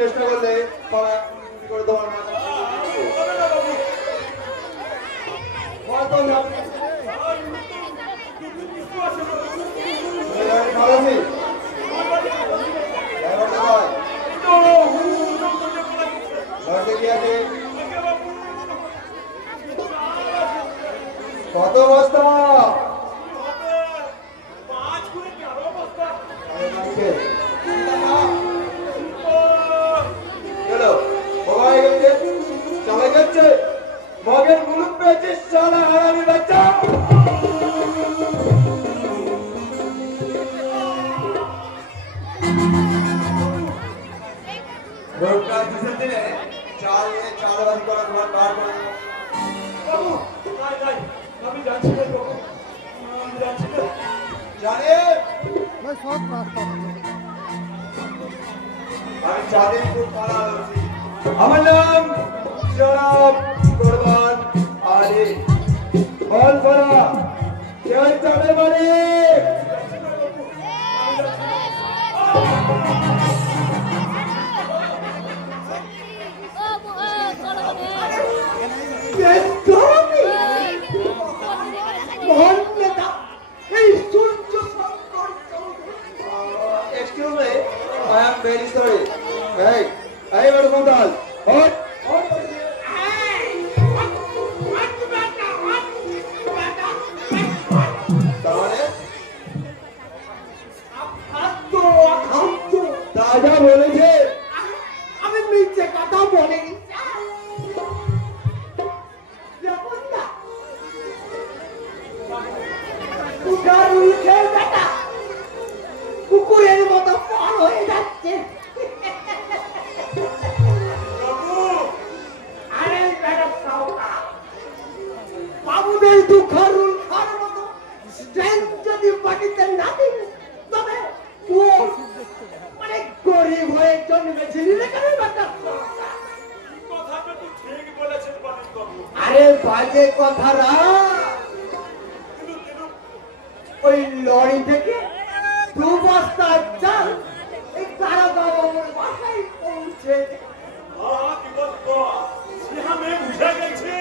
চেষ্টা করলে করে তোমার কত বস্তা मगर मुल्क में जिस साला हरामी बच्चा रोका दूसरे दिन चार बंद करा तुम्हारे बाहर करा बाबू नहीं अभी जांची कर बाबू जांची कर जाने मैं शॉट मारता हूं अभी जाने को पाला होती हमारा नाम जनाब कुर्बान आली बॉल फरा क्या चले वाले Excuse me, I am very sorry. Hey, Madam What? राजा बोले थे अभी नीचे कथा बोलेगी उधर उठे बेटा कुकुरेर मतो पार হয়ে যাচ্ছে বাবু আরে বেটা সাউকা বাবুদের দুঃখের খার মতো স্ট্রেংথ যদি বাটিতে না দিন তবে ও মানে গরিব হয়ে জন্মেছিলি রে কেন বেটা কথাটা তুই ঠিক বলেছিস বাবু আরে বাজে কথা না ওই লরি থেকে দু বস্তা চাল এই কারাগারের বাসায় পৌঁছে কি বলতো আমি বুঝে গেছি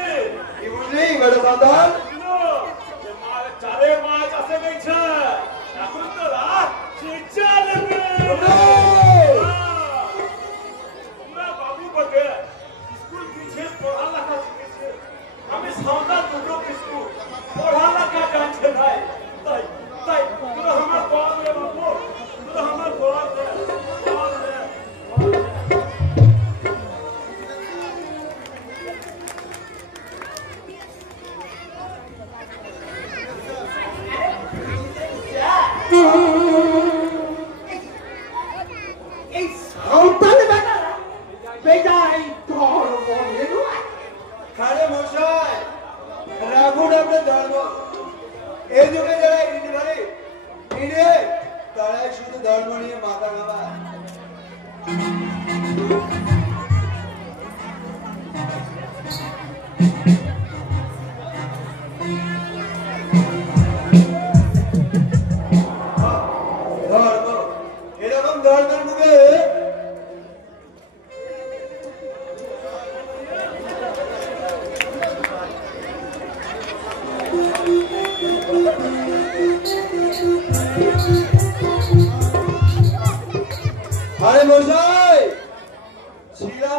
কি বুঝলি বড় বাদাল যে চারে মাছ আসে গেছে এখন তো রাত চিচালবে না বাবু বটে স্কুল কিছু পড়ালেখা শিখেছে আমি সন্ধ্যা দুটো স্কুল পড়ালেখা জানছে ভাই তাই তাই তোরা আমার বল রে বাবু তোরা আমার বল রে বল রে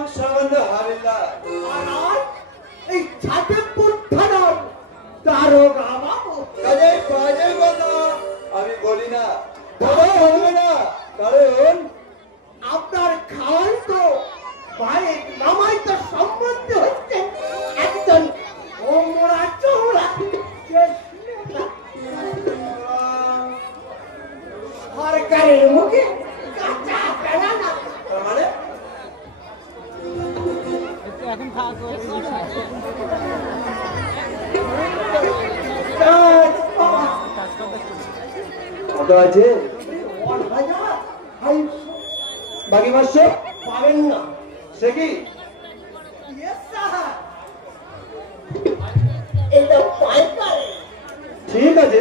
নাম সামান্য হাবিলদার। আর এই ছাতেপুর থানার দারোগা বাবু। কাজে বাজে কথা আমি বলি না, বলা হবে না, কারণ আপনার খাওয়াই তো ভাইয়ের মামাই তো সম্বন্ধ হচ্ছে একজন ওমরা চৌড়া সরকারের মুখে কাঁচা পেলা না। তার মানে এখন খাওয়া কত আছে? 1500 বাকি মাস পাবেন না। সে কি? Yes, sir. এটা পাইকারি। ঠিক আছে,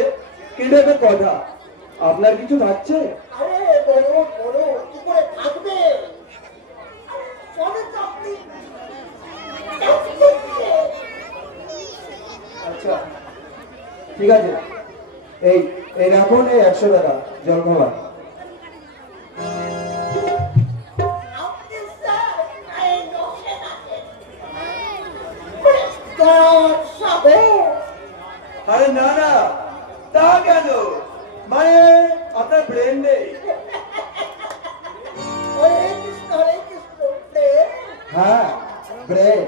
কিন্তু একটা কথা, আপনার কিছু থাকছে? আরে বড় বড় কি করে থাকবে? চলে তো আপনি। আচ্ছা ঠিক আছে, এই এই রাখুন, এই 100 টাকা জল খাবার। আপনি স্যার এই নকশে আছেন। তোর সবে আরে না না, তা কেন, মানে আপনার ব্রেন নেই? হরে কৃষ্ণ হ্যাঁ ব্রেন,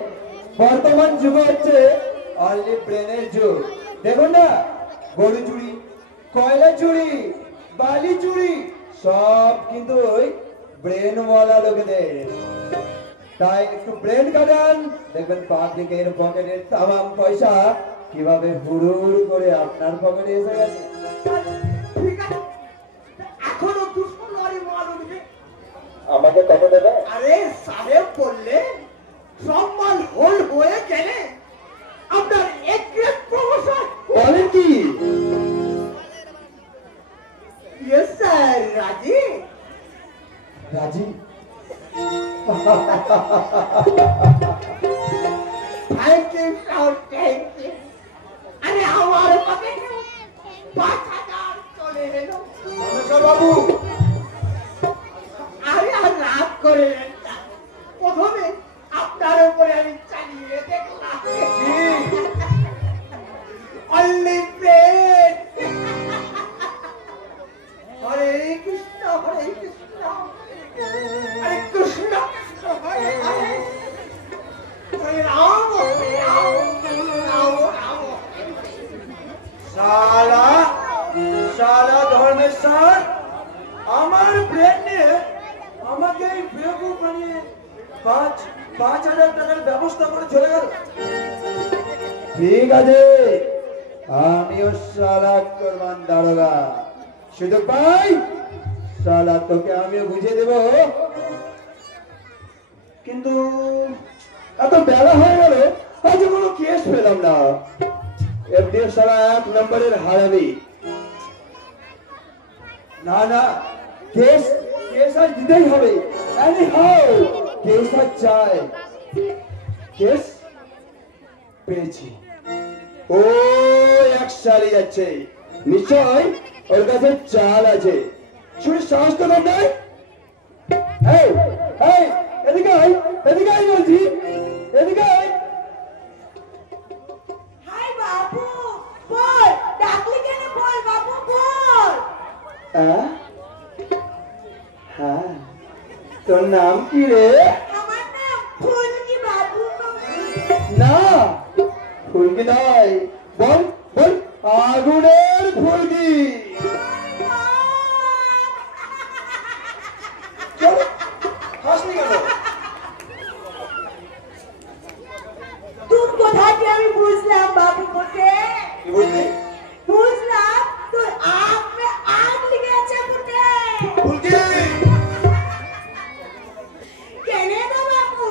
বর্তমান যুগে হচ্ছে অনলি ব্রেনের যুগ। দেখুন না, গরু চুরি, কয়লা চুরি, বালি চুরি সব কিন্তু ওই ব্রেনওয়ালা লোকেদের। তাই একটু ব্রেন কাটান, দেখবেন পাবলিকের পকেটের তামাম পয়সা কিভাবে হুড়ুড় করে আপনার পকেটে এসে গেছে। ঠিক আছে, এখনো 200 লরি মাল উঠবে। আমাকে কত দেবে? আরে সাহেব বললে সব মাল হোল হয়ে গেলে আপনার এক গ্রেড প্রমোশন। বলেন কি? ইয়েস স্যার, রাজি। রাজি? Thank you sir, thank you. আরে আমার পকেটে 5000 চলে এলো। বাবু আরে আর রাগ করে না, প্রথমে আপনার উপরে আমি চালিয়ে দেখলাম। Only bread. হরে কৃষ্ণ হরে কৃষ্ণ, হরে কৃষ্ণ কৃষ্ণ হরে হরে, হরে রাম হরে রাম, রাম রাম। সারা সারা ধর্মেশ্বর আমার ব্রেন নিয়ে আমাকে এই বেকুব বানিয়ে 5,000 টাকার ব্যবস্থা করে চলে গেল। ঠিক আছে, আমিও সালা করবান দারোগা, সুযোগ পাই সালা তোকে আমিও বুঝিয়ে দেব। কিন্তু এত বেলা হয়ে গেল, আজ কোনো কেস পেলাম না। এফডিএ সালা 1 নম্বরের হারাবি। না না, কেস কেস আজ দিতেই হবে, এনি হাউ কেস আজ চাই। কেস পেয়েছি, ও এক শালি যাচ্ছে, নিশ্চয় ওর কাছে চাল আছে। শুনে সাহস তো কম নাই। এই এই এদিকে আয়, এদিকে আয় বলছি, এদিকে আয়। হাই বাবু, বল ডাকলি কেন? বল বাবু বল। হ্যাঁ, তোর নাম কি রে? আমার নাম ফুলকি বাবু। না, ফুলকি নয়, বল বল, আগুনের ফুলকি। চল, হাসলি কেন? তুই কোথায় গিয়ে আমি বুঝলাম বাবু বটে। কি বললি? বুঝলাম তোর আগ মে আগ লেগে আছে বটে। ফুলকি কেনে গো বাবু,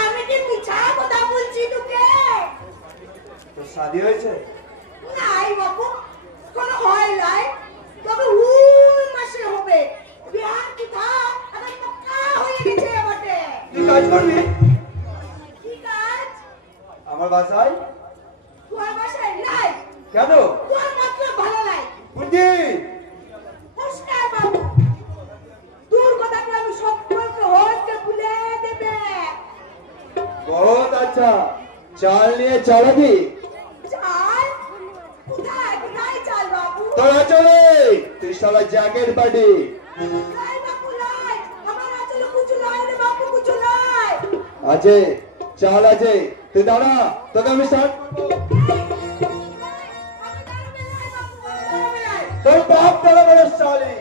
আমি কি মিছা কথা বলছি তোকে? তোর শাদি হয়েছে? নাই বাবু, কোনো হয় নাই, তবে ওই মাসে হবে। বিহার কি থা আমার পক্কা হয়ে গেছে বটে। তুই কাজ করবি কি কাজ? আমার বাসায়? তোর বাসায় নাই, কেন? তোর মাত্র ভালো নাই। ফুলকি পুরস্কার বাবু, তোর কথা কি আমি সম্পর্ক হতে ভুলে দেবে? আচ্ছা চাল নিয়ে চালাবি চাল কোথায় কোথায় চাল বাবু তোরা চলে তুই শালা জ্যাকেট পাটি লাই বাবু লাই আমার আচলে কুচু লাই রে বাবু কুচু লাই আছে চাল আছে তুই দাঁড়া তোকে আমি স্টার্ট তোর বাপ দাঁড়া বলে শালি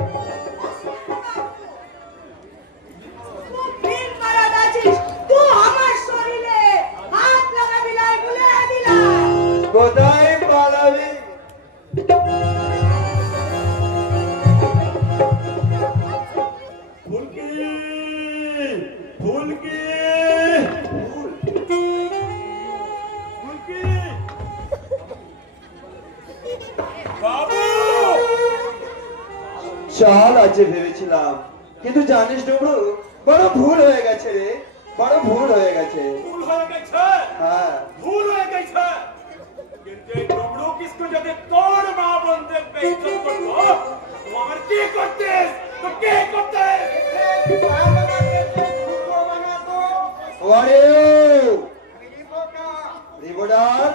ফির মারা দাছিস তুই আমার শরীরে হাত লাগাবি লাই বলে দিলাম কোথায় পালাবি ফুলকি ফুলকি ফুলকি বাবু চাল আছে ভেবেছিলাম কিন্তু জানিস ডুবরু বড় ভুল হয়ে গেছে রে বড় ভুল হয়ে গেছে ভুল হয়ে গেছে হ্যাঁ ভুল হয়ে গেছে কিন্তু এই ডমরু কিসকু যদি তোর মা বন্ধে বেইজ্জত করবো তো আমার কি করতিস তো কে করতিস ওরে রিপোর্টার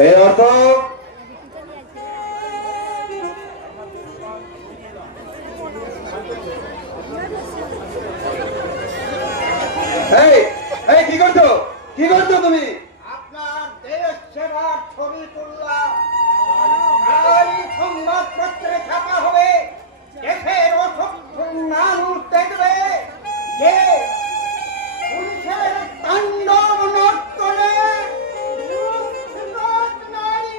এই অর্থ এই এই কি করছো তুমি আপনার দেশ সেবার ছবি তুললাম এই সংবাদপত্রে ছাপা হবে দেশের অসংখ্য মানুষ দেখবে যে পুলিশের তাণ্ডব নর্তনে নারী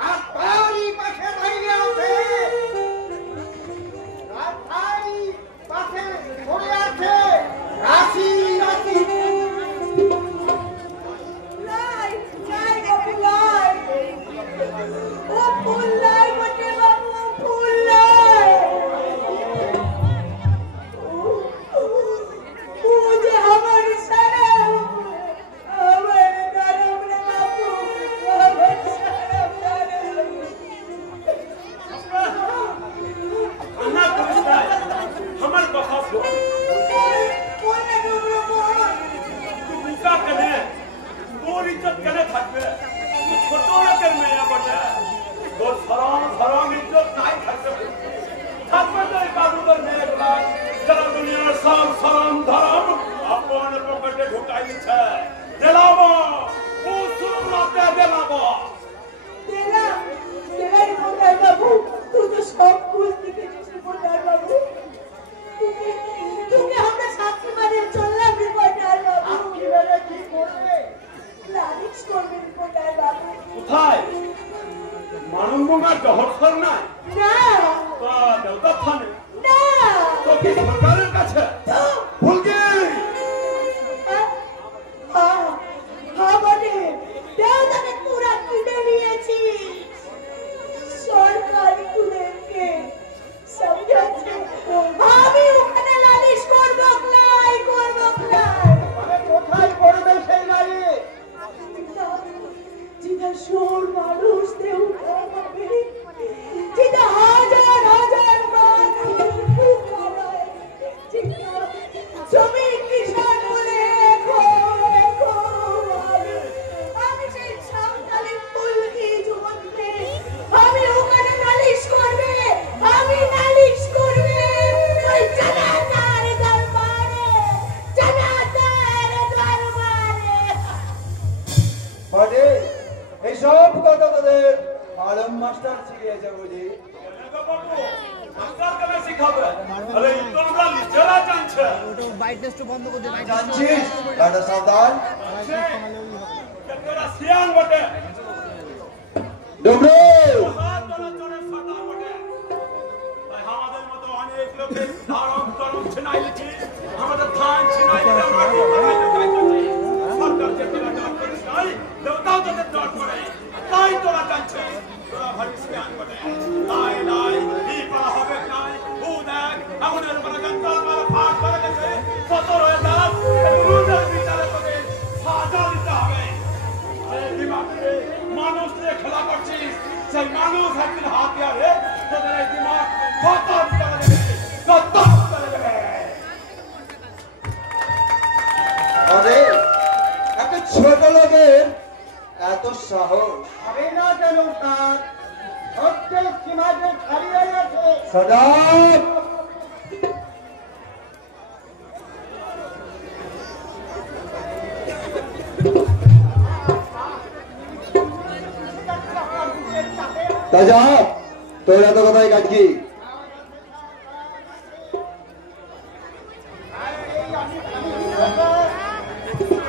আর তারই পাশে দাঁড়িয়ে আছে তারই পাশে পড়ে আছে রাশি রাশি লাই লাই বাবু লাই ও ফুল লাই বটে বাবু ফুল লাই ও যে আমার সারা আমার দারম রে বাবু আমার সারা দারম अन्ना कृष्णा हमार কথা শোন কোন ডুবরু কোন तू बुका कने তোর ইজ্জত কেনে থাকবে তুই ছোট লোকের মেয়ে বটে তোর সরম ইজ্জত নাই থাকবে থাকবে তো এই বাবুদের মেয়েগুলা যারা দুনিয়ার সব সরম ধরম আপন পকেটে ঢুকাই দিচ্ছে দেলাবো উসুম রাতে দেলাবো तेरा तेरा रिपोर्टर बाबू तू तो सब कुछ दिखेছিস रिपोर्टर बाबू तुके हमरा साथी मारे चलला रिपोर्टर बाबू কিভাবে কি করবে লালিশ করবে रिपोर्टर बाबू কোথায় মানবঙ্গা জহরসর নাই না তো দেবতা থানে না তো কি সরকারের কাছে তো ভুলকি হ্যাঁ হ্যাঁ বটে দেওদাকে পুরা কিনে নিয়েছিস সরকারি কুলেকে সমঝাচ্ছে আমি ওখানে লালিশ করবো ক্লাই মানে কোথায় করবে সেই গাড়ি যেটা শোর মানুষ দেহ হবে যেটা হাজার হাজার মানুষ ফুকারায় যেটা জমি কিষান বলে আমি সেই সাঁওতালি ফুলকি যুবককে আমি ওখানে নালিশ করবে আমি নালিশ করবে ওই জানাতার দরবারে বটে এইসব কথা তোদের আলম মাস্টার শিখিয়েছে বুঝি জানছিস দাদা সাবধান ডুবরু আমাদের ধান ছিনাই সরকার যে তোরা ডট করিস নাই দেবতাও তোদের ডট করে তাই তোরা জানছিস তোরা ভাবিস জ্ঞান বটে নাই নাই এই পারা হবে নাই ও দেখ আমাদের মানে গন্তাল মারা ফাট করে গেছে 17 দাঁত রুদের বিচারে তোকে সাজা দিতে হবে এই দিমাগে মানুষ নিয়ে খেলা করছিস সেই মানুষ একদিন হাতিয়ারে তোদের এই দিমাগ খতম করে দেবে খতম করে দেবে আপ তাজা তোর এত কথাই কাজ কি?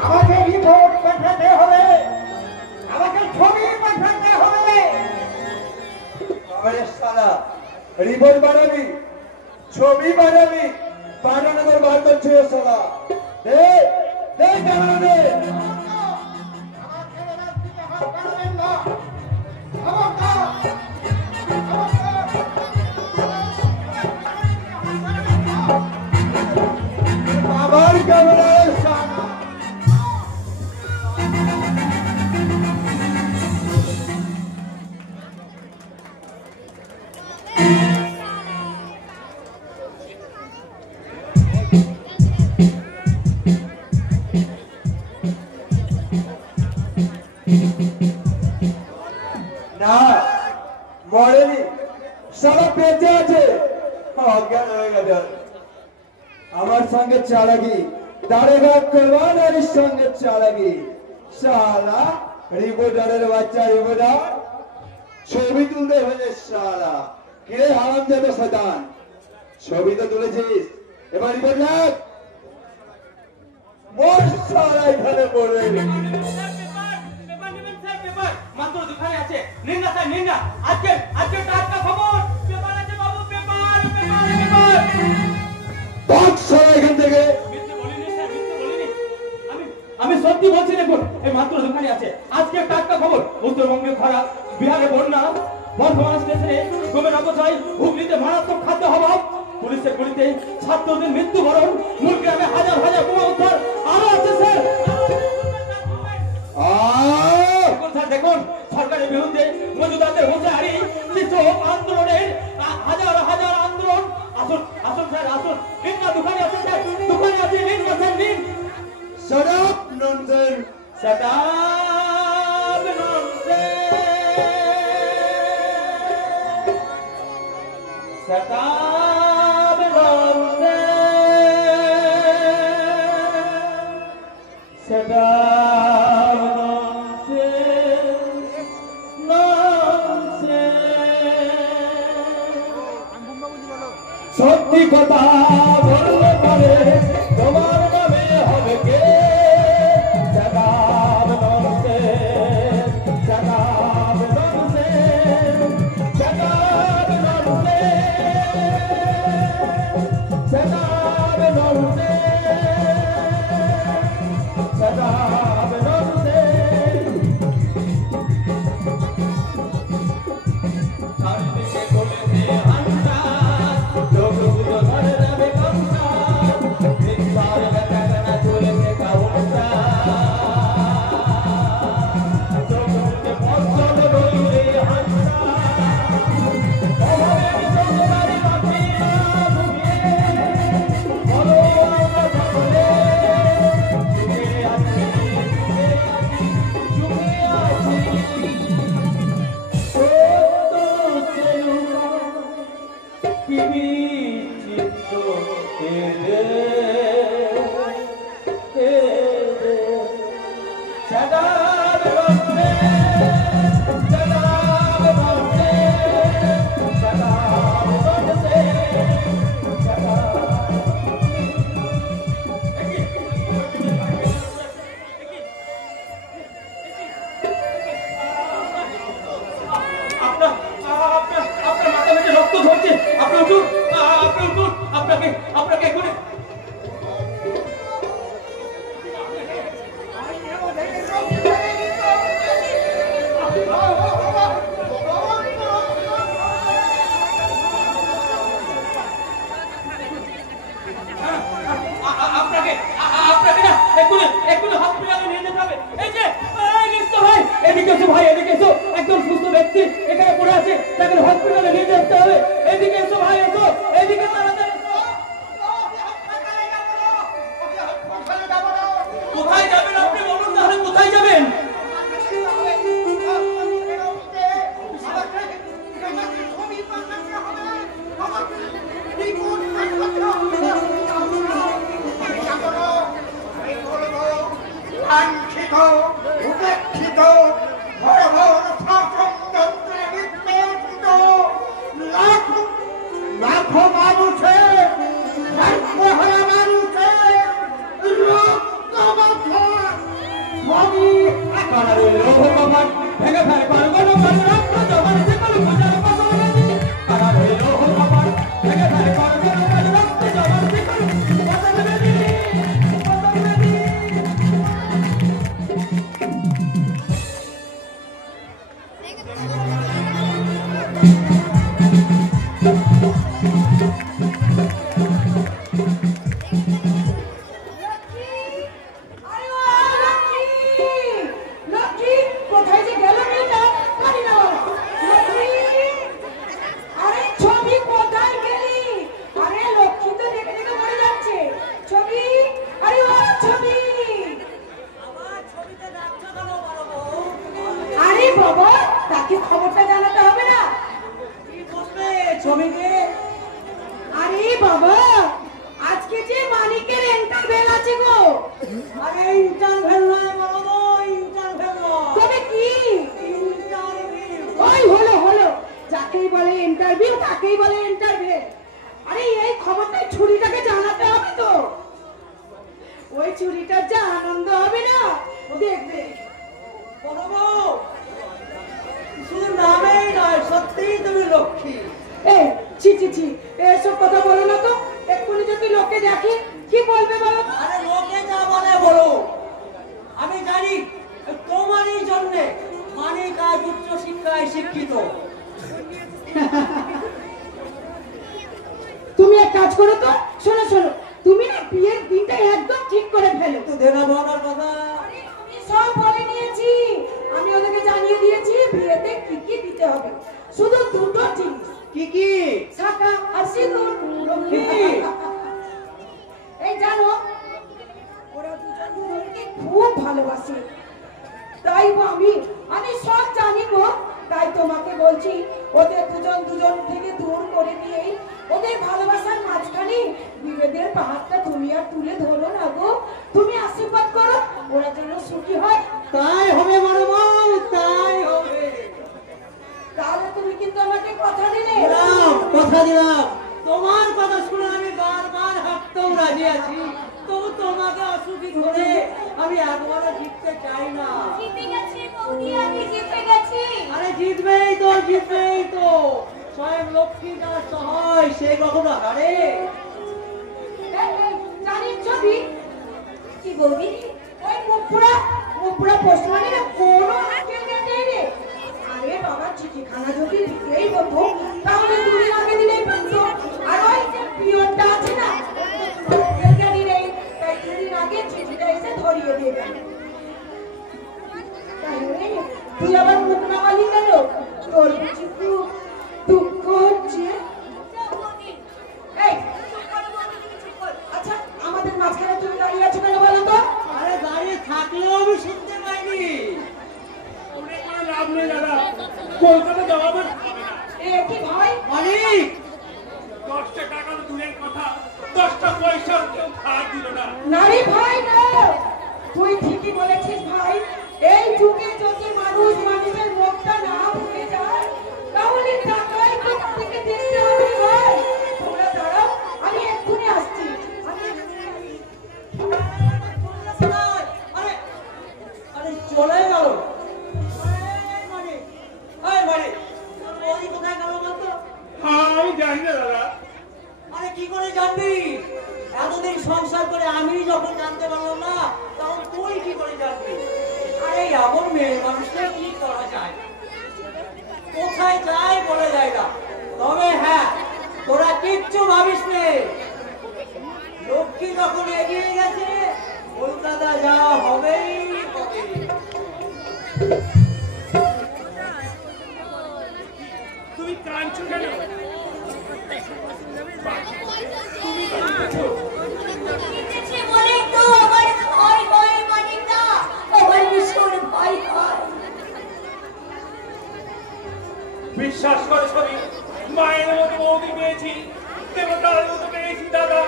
আমাকে রিপোর্ট পাঠাতে হবে, আমাকে ছবি পাঠাতে হবে। আরে শালা রিপোর্ট বানাবি, ছবি বানাবি, পাঠানো তোর বার করছে শালা। দে দে ক্যামেরা দে। আমার ক্যামেরা শালা। না মরেনি, সারা বেঁচে আছে, অজ্ঞান হয়ে গেছে। আমার সঙ্গে চালাকি, দাঁড়েঘাট করবার সঙ্গে চালাকি, শালা রিপোর্টারের বাচ্চা রিপোর্টার ছবি তুলতে হলে শালা কে হারাম যাবে শয়তান। ছবি তো তুলেছিস, এবার রিপোর্ট লাগ। মোর শালা এখানে পড়ে মাত্র দোকানে আছে, নিন না স্যার, নিন না। আজকে টাটকা খবর, পেপার আছে বাবু, পেপার পেপার পেপার। বাদ শালা এখান থেকে। মিথ্যে বলিনি স্যার, মিথ্যে বলিনি। আমি সত্যি বলছি, দেখুন এই মাত্র দোকানে আছে, আজকে টাটকা খবর। উত্তরবঙ্গে খরা, বিহারে বন্যা, বর্ধমান স্টেশনে গমের অপচয়, হুগলিতে মারাত্মক খাদ্য অভাব, পুলিশের গুলিতে ছাত্রদের মৃত্যুবরণ, মূল গ্রামে হাজার হাজার বোমা উদ্ধার। আরো আছে স্যার, দেখুন সরকারের বিরুদ্ধে মজুদারদের হুঁশিয়ারি, কৃষক আন্দোলনের হাজার হাজার আন্দোলন। আসুন আসুন স্যার, আসুন, নিন না, দোকানে আছে স্যার, দোকানে আছে, নিন না স্যার, নিন। Shut up, nonsense! Shut up, nonsense! Shut up, nonsense! Shut up, সত্যি কথা বললে পরে তোমার নামে হবে কে? জানাব ননসেন্স, জানাব ননসেন্স, জানাব ননসেন্স, জানাব ননসেন্স, জানাব ননসেন্স। চারিদিকে চলেছে হান্ডা, লোক দুটো ধরে নামে কংসা, মিথ্যার বেচাকেনা চলেছে কাউন্টা। চোখে ফসল রইলে হান্ডা, অভাবের সংসারে বাঁচি না ঘুমিয়ে, বলো আমরা সকলে সুখে আছি, সুখে আছি, সুখে আছি। কি বিচিত্র জানাব ননসেন্স, জানাব ননসেন্স, জানাব ননসেন্স, জানাব। আপনার মাথা থেকে রক্ত ঝরছে, আপনি উঠুন, আপনি উঠুন, আপনাকে এখনই আপনাকে না এক্ষুনি হসপিটালে নিয়ে যেতে হবে। এই যে ভাই, এদিকে এসো ভাই, এদিকে এসো, একজন সুস্থ ব্যক্তি এখানে পড়ে আছে, তাকে হসপিটালে নিয়ে যেতে হবে। এদিকে এসো ভাই, এসো, এদিকে তাড়াতাড়ি এসো। কোথায় যাবেন আপনি বলুন, তাহলে কোথায় যাবেন? ছবি পাঠাতে হবে, লাঞ্ছিত উপেক্ষিত বড় বড় শাসনযন্ত্রে নির্যাতিত লাখো লাখো মানুষের সর্বহারা মানুষের রক্তমাখা ভূমি কারারে লোহ কপাট ভেঙে ফেল পারবো না রক্ত জমার যে কোনো পূজার পাশাপাশি কারারে লোহ কপাট ভেঙে ফেল পারবো না রক্ত জমার যে কোনো পাশাপাশি তুমি এক কাজ করো তো, শোনো শোনো, তুমি না বিয়ের দিনটা একদম ঠিক করে ফেলো। তো দেনা বলার কথা আমি সব বলে নিয়েছি, আমি ওদেরকে জানিয়ে দিয়েছি বিয়েতে কি কি দিতে হবে। শুধু দুটো জিনিস। কি কি? শাঁখা আর সিঁদুর। এই জানো ওরা দুজন দুজনকে খুব ভালোবাসে, তাই আমি সব জানি গো। তাই তোমাকে বলছি ওদের দুজন দুজন থেকে দূর করে দিয়ে ওদের ভালোবাসার মাঝখানে বিবেদের পাহাড়টা তুমি আর তুলে ধরো না গো। তুমি আশীর্বাদ করো ওরা যেন সুখী হয়। তাই হবে বড় বউ, তাই হবে। তাহলে তুমি কিন্তু আমাকে কথা দিলে। কথা দিলাম, তোমার কথা শুনে আমি বারবার হাঁটতেও রাজি আছি, তবু তোমাকে অসুখী করে আমি একবারও জিততে চাই না। আরে জিতবেই তো, জিতবেই তো। স্বয়ং লক্ষ্মী যার সহায় সে কখনো হারে। জানিস ছবি কি বলবি? ওই মুখপুরা পোস্টমানে না কোনো আজকের নেই রে। আরে বাবা চিঠিখানা যদি দিতেই হতো তাহলে দুদিন আগে দিলেই পারতো। আর ওই যে পিয়নটা আছে না গাড়ি নেই, তাই দুদিন আগে চিঠিটা এসে ধরিয়ে দেবে। তুই আবার মুখ নামালি কেন? তোর বুঝি খুব দুঃখ হচ্ছে? আচ্ছা আমাদের মাঝখানে তুমি দাঁড়িয়ে আছো কেন বলো তো? আরে দাঁড়িয়ে থাকলেও আমি শুনতে পাইনি। অনেক কোনো লাভ নেই দাদা, কলকাতা যাওয়াবে এ কি ভাই? অনেক 10টা টাকা তো দূরের কথা, 10টা পয়সা কেউ ধার দিল না। নারী ভাই না, তুই ঠিকই বলেছিস ভাই। এই যুগে যদি মানুষ মানুষের মুখটা না ভুলে যায় তাহলে টাকাই কোথা থেকে দিতে হবে ভাই? তোমরা দাঁড়াও, আমি এক্ষুনি আসছি। আরে আরে চলে গেল। কোথায় গেল বলতো? হ্যাঁ আমি জানি না দাদা। আরে কি করে জানবি? এতদিন সংসার করে আমি যখন জানতে পারলাম না, তখন তুই কি করে জানবি? আরে এমন মেয়ে মানুষকে কি করা যায়? কোথায় যায় বলে যায় না। তবে হ্যাঁ, তোরা কিচ্ছু ভাবিস নে, লক্ষ্মী যখন এগিয়ে গেছে কলকাতা যাওয়া হবেই হবে। তুমি কাঁদছো কেন? তুমি কাঁদছো? বিশ্বাস করে ছবি, মায়ের মতো বৌদি পেয়েছি, দেবতার মতো পেয়েছি দাদা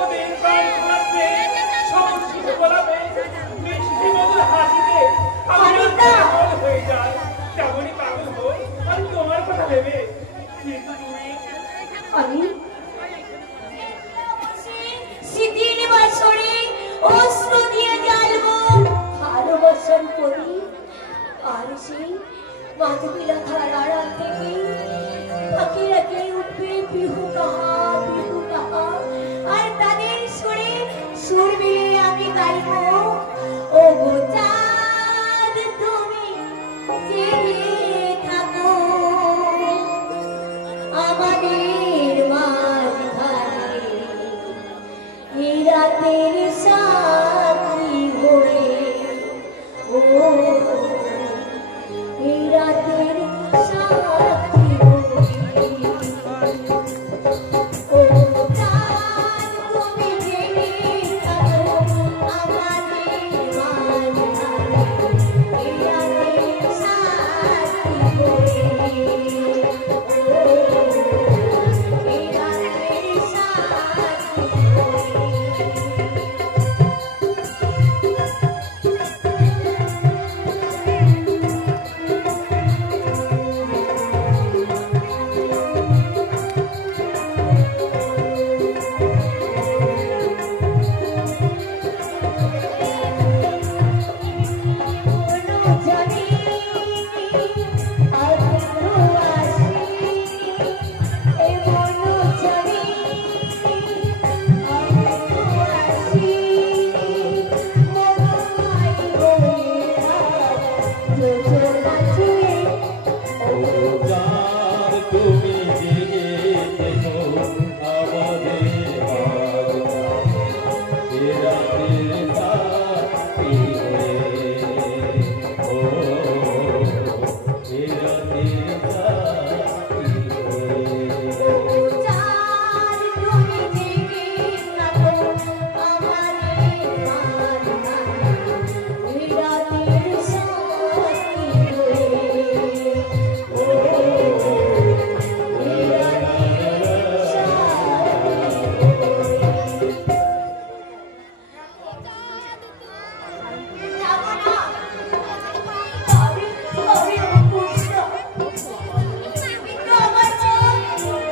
ওদের গান শোনাচ্ছে সবুজ শিশু গোলাপে মিষ্টি মধুর হাসিতে আমি পাগল হয়ে যাই তেমনই পাগল হই আমি তোমার কথা ভেবে কিন্তু তুমি আমি শীতের বাসরে অস্ত্র দিয়ে জ্বালবো ভালোবাসার করি আর সেই মাধবীরা খার আড়াল থেকে পাখিরা কে উঠবে বিহু কাহা আর তাদের সুরে সুর মিলে আমি গাইবো ও গো চাঁদ তুমি জেগে থাকো আমাদের মাঝখানে এই রাতের সাথী হয়ে ও এই রাতের সাথী ও চাঁদ তুমি জেগে থাকো আমাদের মাঝখানে এই রাতের সাথী হয়ে এই রাতের সাথী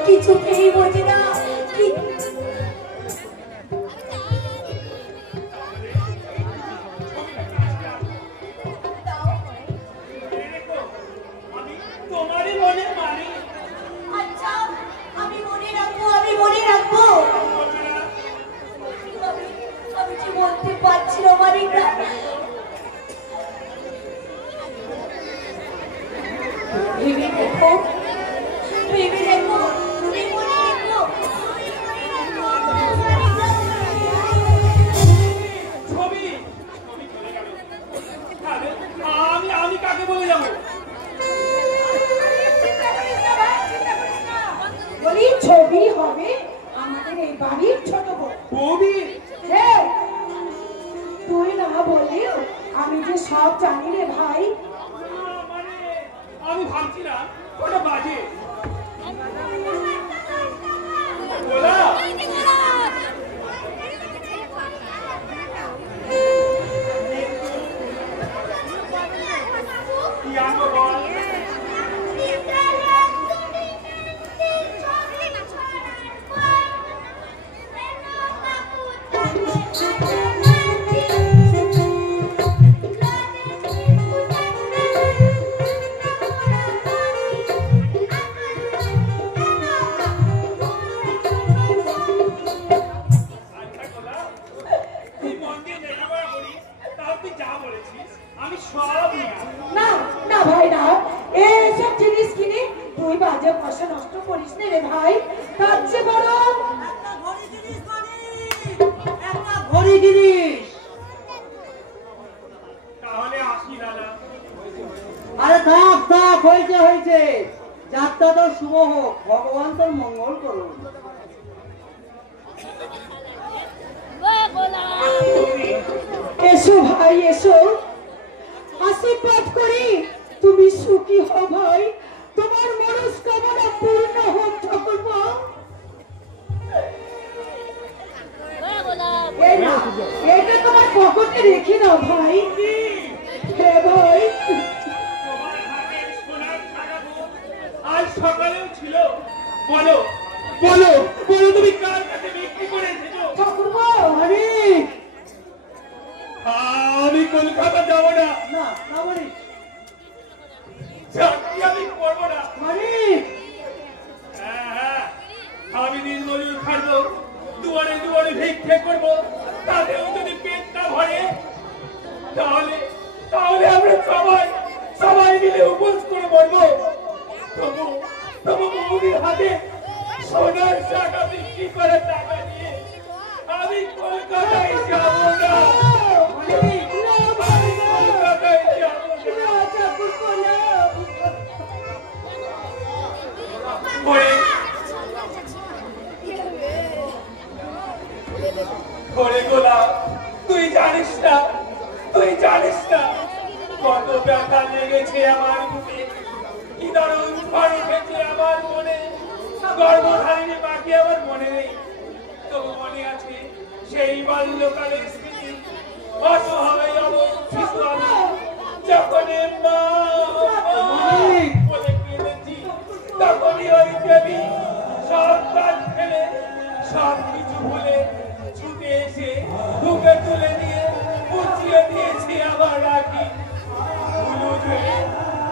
কিছুতেই বোঝে না আমি তোমারই মনে মানি আচ্ছা আমি মনে রাখবো আমি কি বলতে পারছি না মানিকদা ভেবে দেখো তুমি মনে রেখো ছবি আমি চলে গেল তাহলে আমি কাকে বলে যাবো বলি ছবি হবে আমাদের এই বাড়ির ছোট বোন বৌদি রে, তুই না বললেও আমি যে সব জানি রে ভাই মানে আমি ভাবছি না ওটা বাজে বলা কি আনবো বল আমি সব না না ভাই না এইসব জিনিস কিনে তুই বাজে পয়সা নষ্ট করিস নে রে ভাই তার চেয়ে বরং একটা ঘড়ি জিনিস তাহলে আসি দাদা আরে থাক হয়েছে যাত্রা তো শুভ হোক ভগবান তোর মঙ্গল করুন এসো ভাই এসো আশীর্বাদ করি তুমি সুখী হও ভাই তোমার মনস্কামনা পূর্ণ হোক ঠাকুরপো এটা তোমার পকেটে রেখে দাও ভাই। হ্যাঁ ভাই, তোমার হাতের সোনার টাকাগুলো আজ সকালেও ছিল। বলো বলো বলো, তুমি কার কাছে বিক্রি করে এসেছো? ঠাকুরপো। আরে আমি কলকাতা যাবো না, না না মানিক, চাকরি আমি করবো না। মানিক হ্যাঁ, আমি দিনমজুর খাটবো, দুয়ারে দুয়ারে ভিক্ষে করবো, তাতেও যদি পেট না ভরে তাহলে তাহলে আমরা সবাই সবাই মিলে উপোস করে মরবো। তবু তবু বৌদির হাতে সোনার টাকা বিক্রি করে টাকা নিয়ে আমি কলকাতায় যাবো না। আমি কলকাতায় যাবো না। ওরে গোলাপ, তুই জানিস না কত ব্যথা লেগেছে আমার বুকে, কি দারুণ ঝড় উঠেছে আমার মনে। গর্ভধারিণী মাকে আমার মনে নেই, তবু মনে আছে সেই বাল্যকালের স্মৃতি। অসহায় অবশ শিশু আমি, যখন মা বলে কেঁদেছি, তখনই ওই দেবী সব কাজ ফেলে সব কিছু ভুলে ছুটে এসে বুকে তুলে নিয়ে মুছিয়ে দিয়েছি আমার রাখি।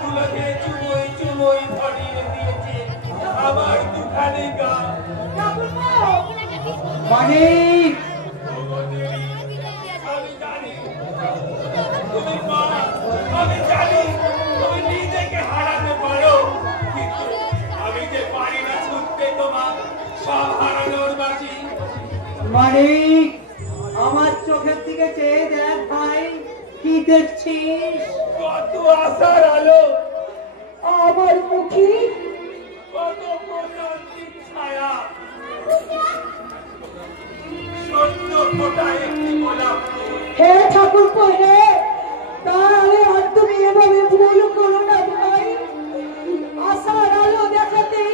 তুলোতে চুমোই চুমোই ভরিয়ে দিয়েছে আমার দুখানে গা। মানিক আমি জানি তুমি মা, আমি জানি তুমি নিজেকে হারাতে পারো, কিন্তু আমি যে পারি না ছুটতে তোমার সব হারানোর বাজি। মানিক, আমার চোখের দিকে চেয়ে দেখ ভাই, কি দেখছিস? কত আশার আলো, আমার মুখে কত প্রশান্তির ছায়া, সত্য ফোটা একটি গোলাপ ফুল। হে ঠাকুরপো, হে তাহলে আর তুমি এভাবে ভুল করো না ভাই। আশার আলো দেখাতে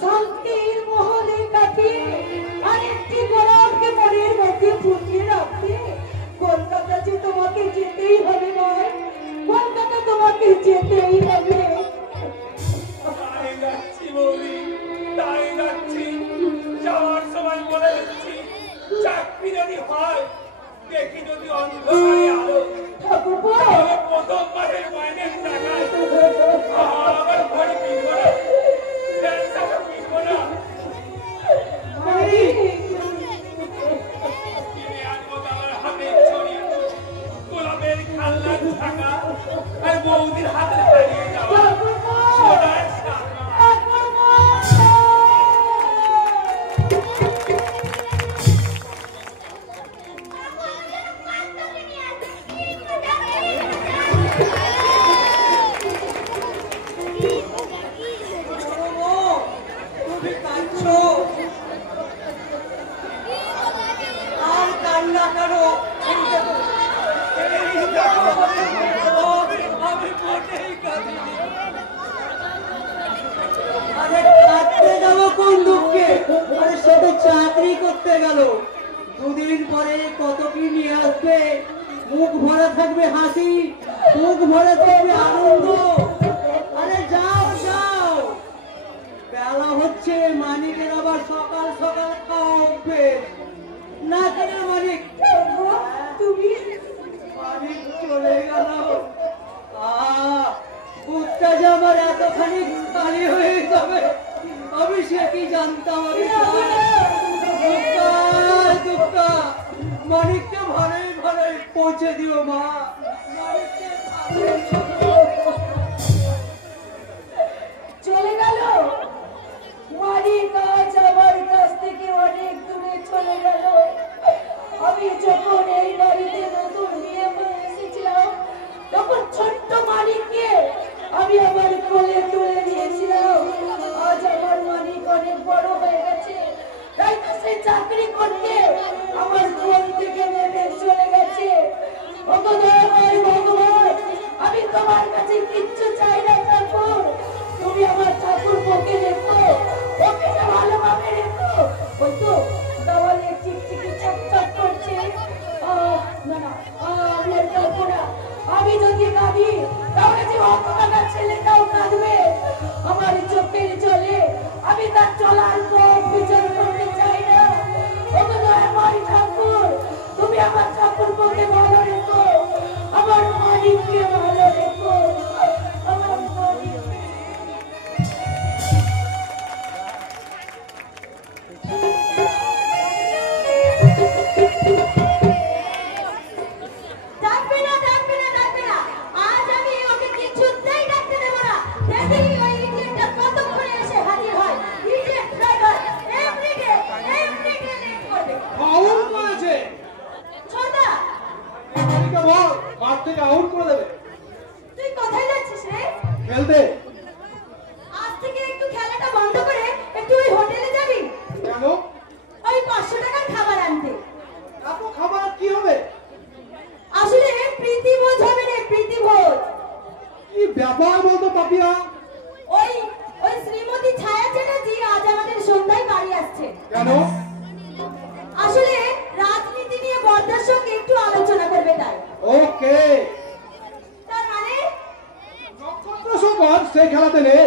শান্তির মহলে কাটিয়ে আরেকটি গোলাপকে মনের মধ্যে ফুটিয়ে রাখতে কলকাতা যে তোমাকে যেতেই হবে ভাই, কলকাতা তোমাকে যেতেই হবে। তাই যাচ্ছি বৌদি, তাই যাচ্ছি। যাওয়ার সময় বলে দিচ্ছি, চাকরি যদি হয়, দেখি যদি অন্ধকারে আলো, ঠাকুরপো, তাহলে প্রথমবারের মাইনের টাকায় আবার ঘরে কিনবো না, ব্যবসাটা কিনবো না, মানিক, কিনে আনবো আমার হাতের ছড়ি, গোলাপের খাল্লার টাকা, আর বৌদির হাতে হারিয়ে যাওয়া ঠাকুরপো, সোনার টাকা। ঠাকুরপো। তুমি কাঁদছো? আর কান্না করো। আমি মোটেই কাঁদিনি। আরে কাঁদতে যাবো কোন দুঃখে? আরে সে তো চাকরি করতে গেল, দুদিন পরে কত কি নিয়ে আসবে। মুখ ভরে থাকবে হাসি, মুখ ভরে থাকবে আনন্দ। আরে যাও যাও, বেলা হচ্ছে, মানিকের আবার সকাল সকাল খাওয়া অভ্যেস না কেন? মানিক, তুমি মানিক চলে গেল। বুকটা যে আমার এতখানি খালি হয়ে যাবে আমি সে কি জানতাম। আমি দুঃখা দুঃখা, মানিককে ভালোই ভালোই পৌঁছে দিও মা, মানিককে ভালোই চলে গেল মানিক, আজ আমার কাছ থেকে অনেক দূরে চলে গেল। আমি যখন এই বাড়িতে নতুন বিয়ে হয়ে এসেছিলাম, তখন ছোট্ট মানিককে আমি আমার কোলে তুলে নিয়েছিলাম। আজ আমার মানিক অনেক বড় হয়ে গেছে, তাই তো সে চাকরি করতে আমার কোল থেকে নেমে চলে গেছে। ওগো দয়াময় ভগবান, আমি তোমার কাছে কিচ্ছু চাই না ঠাকুর, তুমি আমার ঠাকুরপোকে রেখো, ওকে না ভালোভাবে রেখো। ওই তো দেওয়ালে চিকচিকি চকচক করছে, চলার পথ বিচার করতে চাই না। ওগো দয়াময় ঠাকুর, তুমি আমার ঠাকুরকে ভালো রেখো, আমার মালিককে ভালো রেখো, আমার মালিককে। ডাকবে না, ডাকবে না, ডাকবে না। আজ আমি ওকে কিছুতেই ডাকতে দেব না। দেখি ওই ইডিয়েটটা কতক্ষণে এসে হাজির হয়। ইডিয়েট ড্রাইভার এভরিডে লেট করবে। আউট করেছে। ছোটা, এদিকে বল, মাঠ থেকে আউট করে দেবে। তুই কোথায় যাচ্ছিস রে? খেলতে। আজ থেকে একটু খেলাটা বন্ধ করে একটু ওই হোটেলে যাবি। কেন? ওই 500 টাকার খাবার আনতে। এত খাবার কি হবে? আসলে প্রীতিভোজ হবে রে, প্রীতিভোজ। কি ব্যাপার বলতো পাপিয়া? ওই ওই শ্রীমতী ছায়া চ্যাটার্জি আজ আমাদের সন্ধ্যায় বাড়ি আসছে। কেন? আসলে রাজনীতি নিয়ে বর্দার সঙ্গে একটু আলোচনা করবে তাই। ওকে। তার মানে নক্ষত্র শঙ্কর সেই খেলাতে নেই।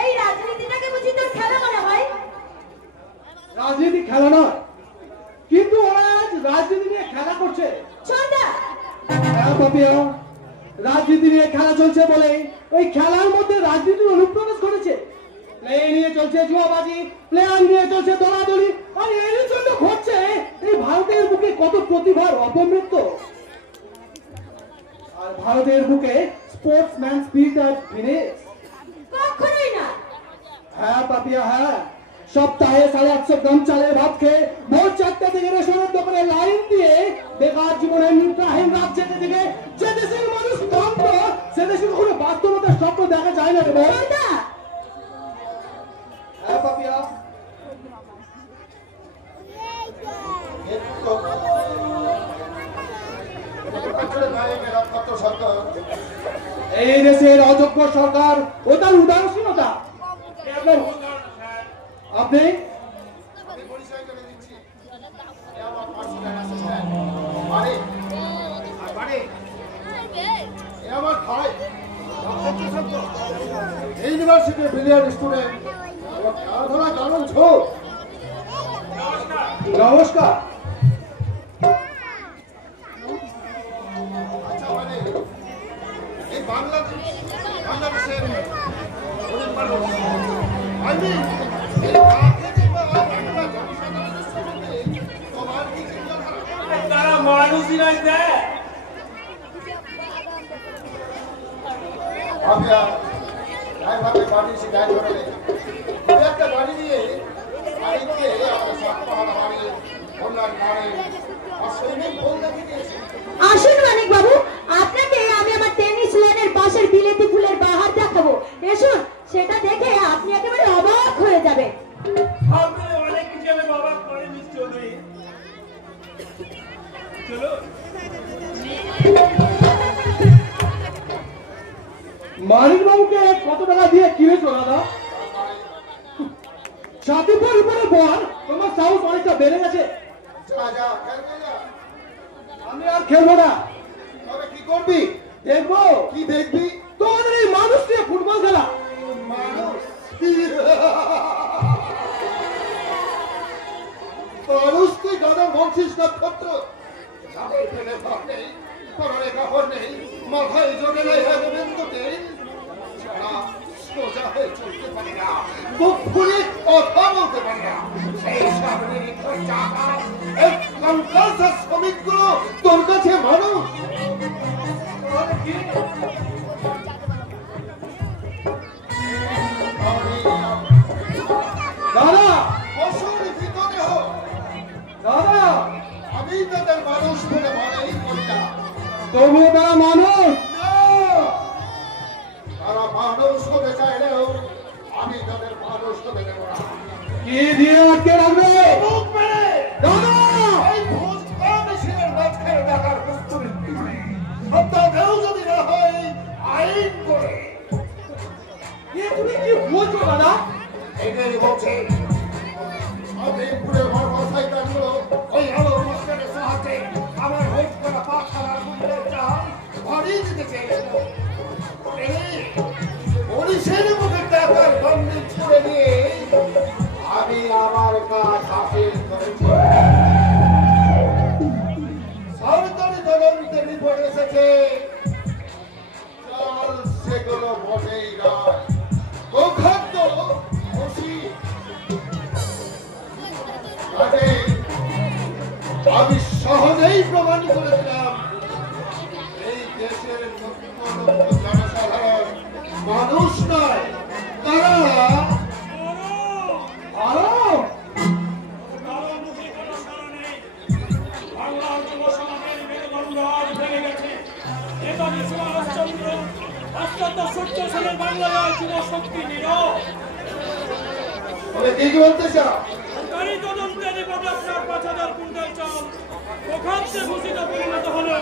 এই রাজনীতিটাকে বুঝি তোর খেলা মনে হয়? রাজনীতি খেলা নয়, কিন্তু ওরা আজ রাজনীতি নিয়ে খেলা করছে। ছোটা, হ্যাঁ পাপিয়া, রাজনীতি নিয়ে খেলা চলছে বলে ওই খেলার মধ্যে রাজনীতির অনুপ্রবেশ ঘটেছে। প্লে নিয়ে চলছে জুয়াবাজি, প্লেয়ার নিয়ে চলছে দলাদলি, আর এর জন্য ঘটছে এই ভারতের বুকে কত প্রতিভার অপমৃত্যু। আর ভারতের বুকে স্পোর্টসম্যান স্পিরিট আর ফিনিশ। কখনোই না। হ্যাঁ পাপিয়া, হ্যাঁ। সপ্তাহে 850 গ্রাম চালের ভাত খেয়ে ভোর 4টা থেকে রেশনের দোকানে লাইন দিয়ে বেকার জীবনের নিদ্রাহীন রাত যেতে থেকে যে দেশের মানুষ কান্ত, সে দেশে কখনো বাস্তবতার স্বপ্ন দেখা যায় না রে বল। ছোটা, হ্যাঁ পাপিয়া। এই দেশের অযোগ্য সরকার ও তার উদাসীনতা। আপনি ইউনিভার্সিটি ব্রিলিয়ান্ট স্টুডেন্ট খেলাধুলা জানুন ছো। নমস্কার। আচ্ছা মানে এই বাংলাদেশের গরিব মানুষ আমি এই বাংলা জনসাধারণের সম্বন্ধে তোমার কি চিন্তাধারা? তারা মানুষই নয় দেখ। ভাবিয়া ভাবে বাড়ি এসে গায়ে ধরে একটা বাড়ি নিয়ে বাড়িতে আমাদের সাতপাহাড়া বাড়ি কল্যাণ বাড়ি আর সুইমিং পুল দেখে দিয়েছে। আসুন মানিক বাবু, আপনাকে আমি আমার টেনিস ল্যানের পাশের বিলেতি ফুলের বাহার দেখাবো। এসুন, সেটা দেখে আপনি একেবারে অবাক হয়ে যাবেন। আপনি অনেক কিছু আমি বাবা করে মিস চৌধুরী। চলো। মানিক বাবুকে কত টাকা দিয়ে কিনেছো দাদা? সাথীপুর উপরে বল, তোমার সাউন্ড অনেকটা বেড়ে গেছে। যা যা খেলবে যা। আমি আর খেলবো না। তবে কি করবি? দেখবো কি দেখবি? তোমাদের এই মানুষ নিয়ে ফুটবল খেলা। মানুষ মানুষ তুই গাদার বলছিস নক্ষত্র। যাদের পেলে ভাব নেই, পরনে কাপড় নেই, মাথায় জোটে নেই হেমন্ত নেই, যারা সোজা হয়ে চলতে পারে না, মুখ খুলে কথা বলতে পারে না, সেই সব নিরীক্ষণ চাকা এই কঙ্কালসার শ্রমিকগুলো তোর কাছে মানুষ। দাদা, পশুর ভিতরে হোক, দাদা, আমি তাদের মানুষ বলে মনেই করি না। তবুও তারা মানুষ। না! তারা মানুষ হতে চাইলেও আমি তাদের মানুষ হতে দেব না। কি দিয়ে আটকে রাখবে? মুখ মেরে দাদা, এই ভোজ খাওয়া মেশিনের মাঝখানে দেখার প্রস্তুতি সপ্তাহেও যদি না হয় আইন করে। তুমি কি বলছো দাদা? এটাই বলছে পুরে ঘর বসাই কাটলো ওই আলোর মাস্টারের সাহায্যে আমার ভোট করা পাখানার গুন্ডাটা ভরিয়ে দিতে চেয়েছিল। পুলিশের মুখে টাকার বন্দি ছুড়ে দিয়ে আমি সহজেই প্রমাণ করেছিলাম এই দেশের জনসাধারণ মানুষ নয়, তারা কারো মুখে কোনো সাড়া নেই। বাংলার যুব সমাজের মেরুদণ্ড আজ ভেঙে গেছে। নেতাজি সুভাষচন্দ্র ৭৮ সালের বাংলায় যুব শক্তি নীরব। তবে কি বলতে চাও? সরকারি তদন্তে রিপোর্টে আপনার ৫,০০০ কুইন্টাল চাল প্রখাদ্যে ঘোষিত পরিণত হলো।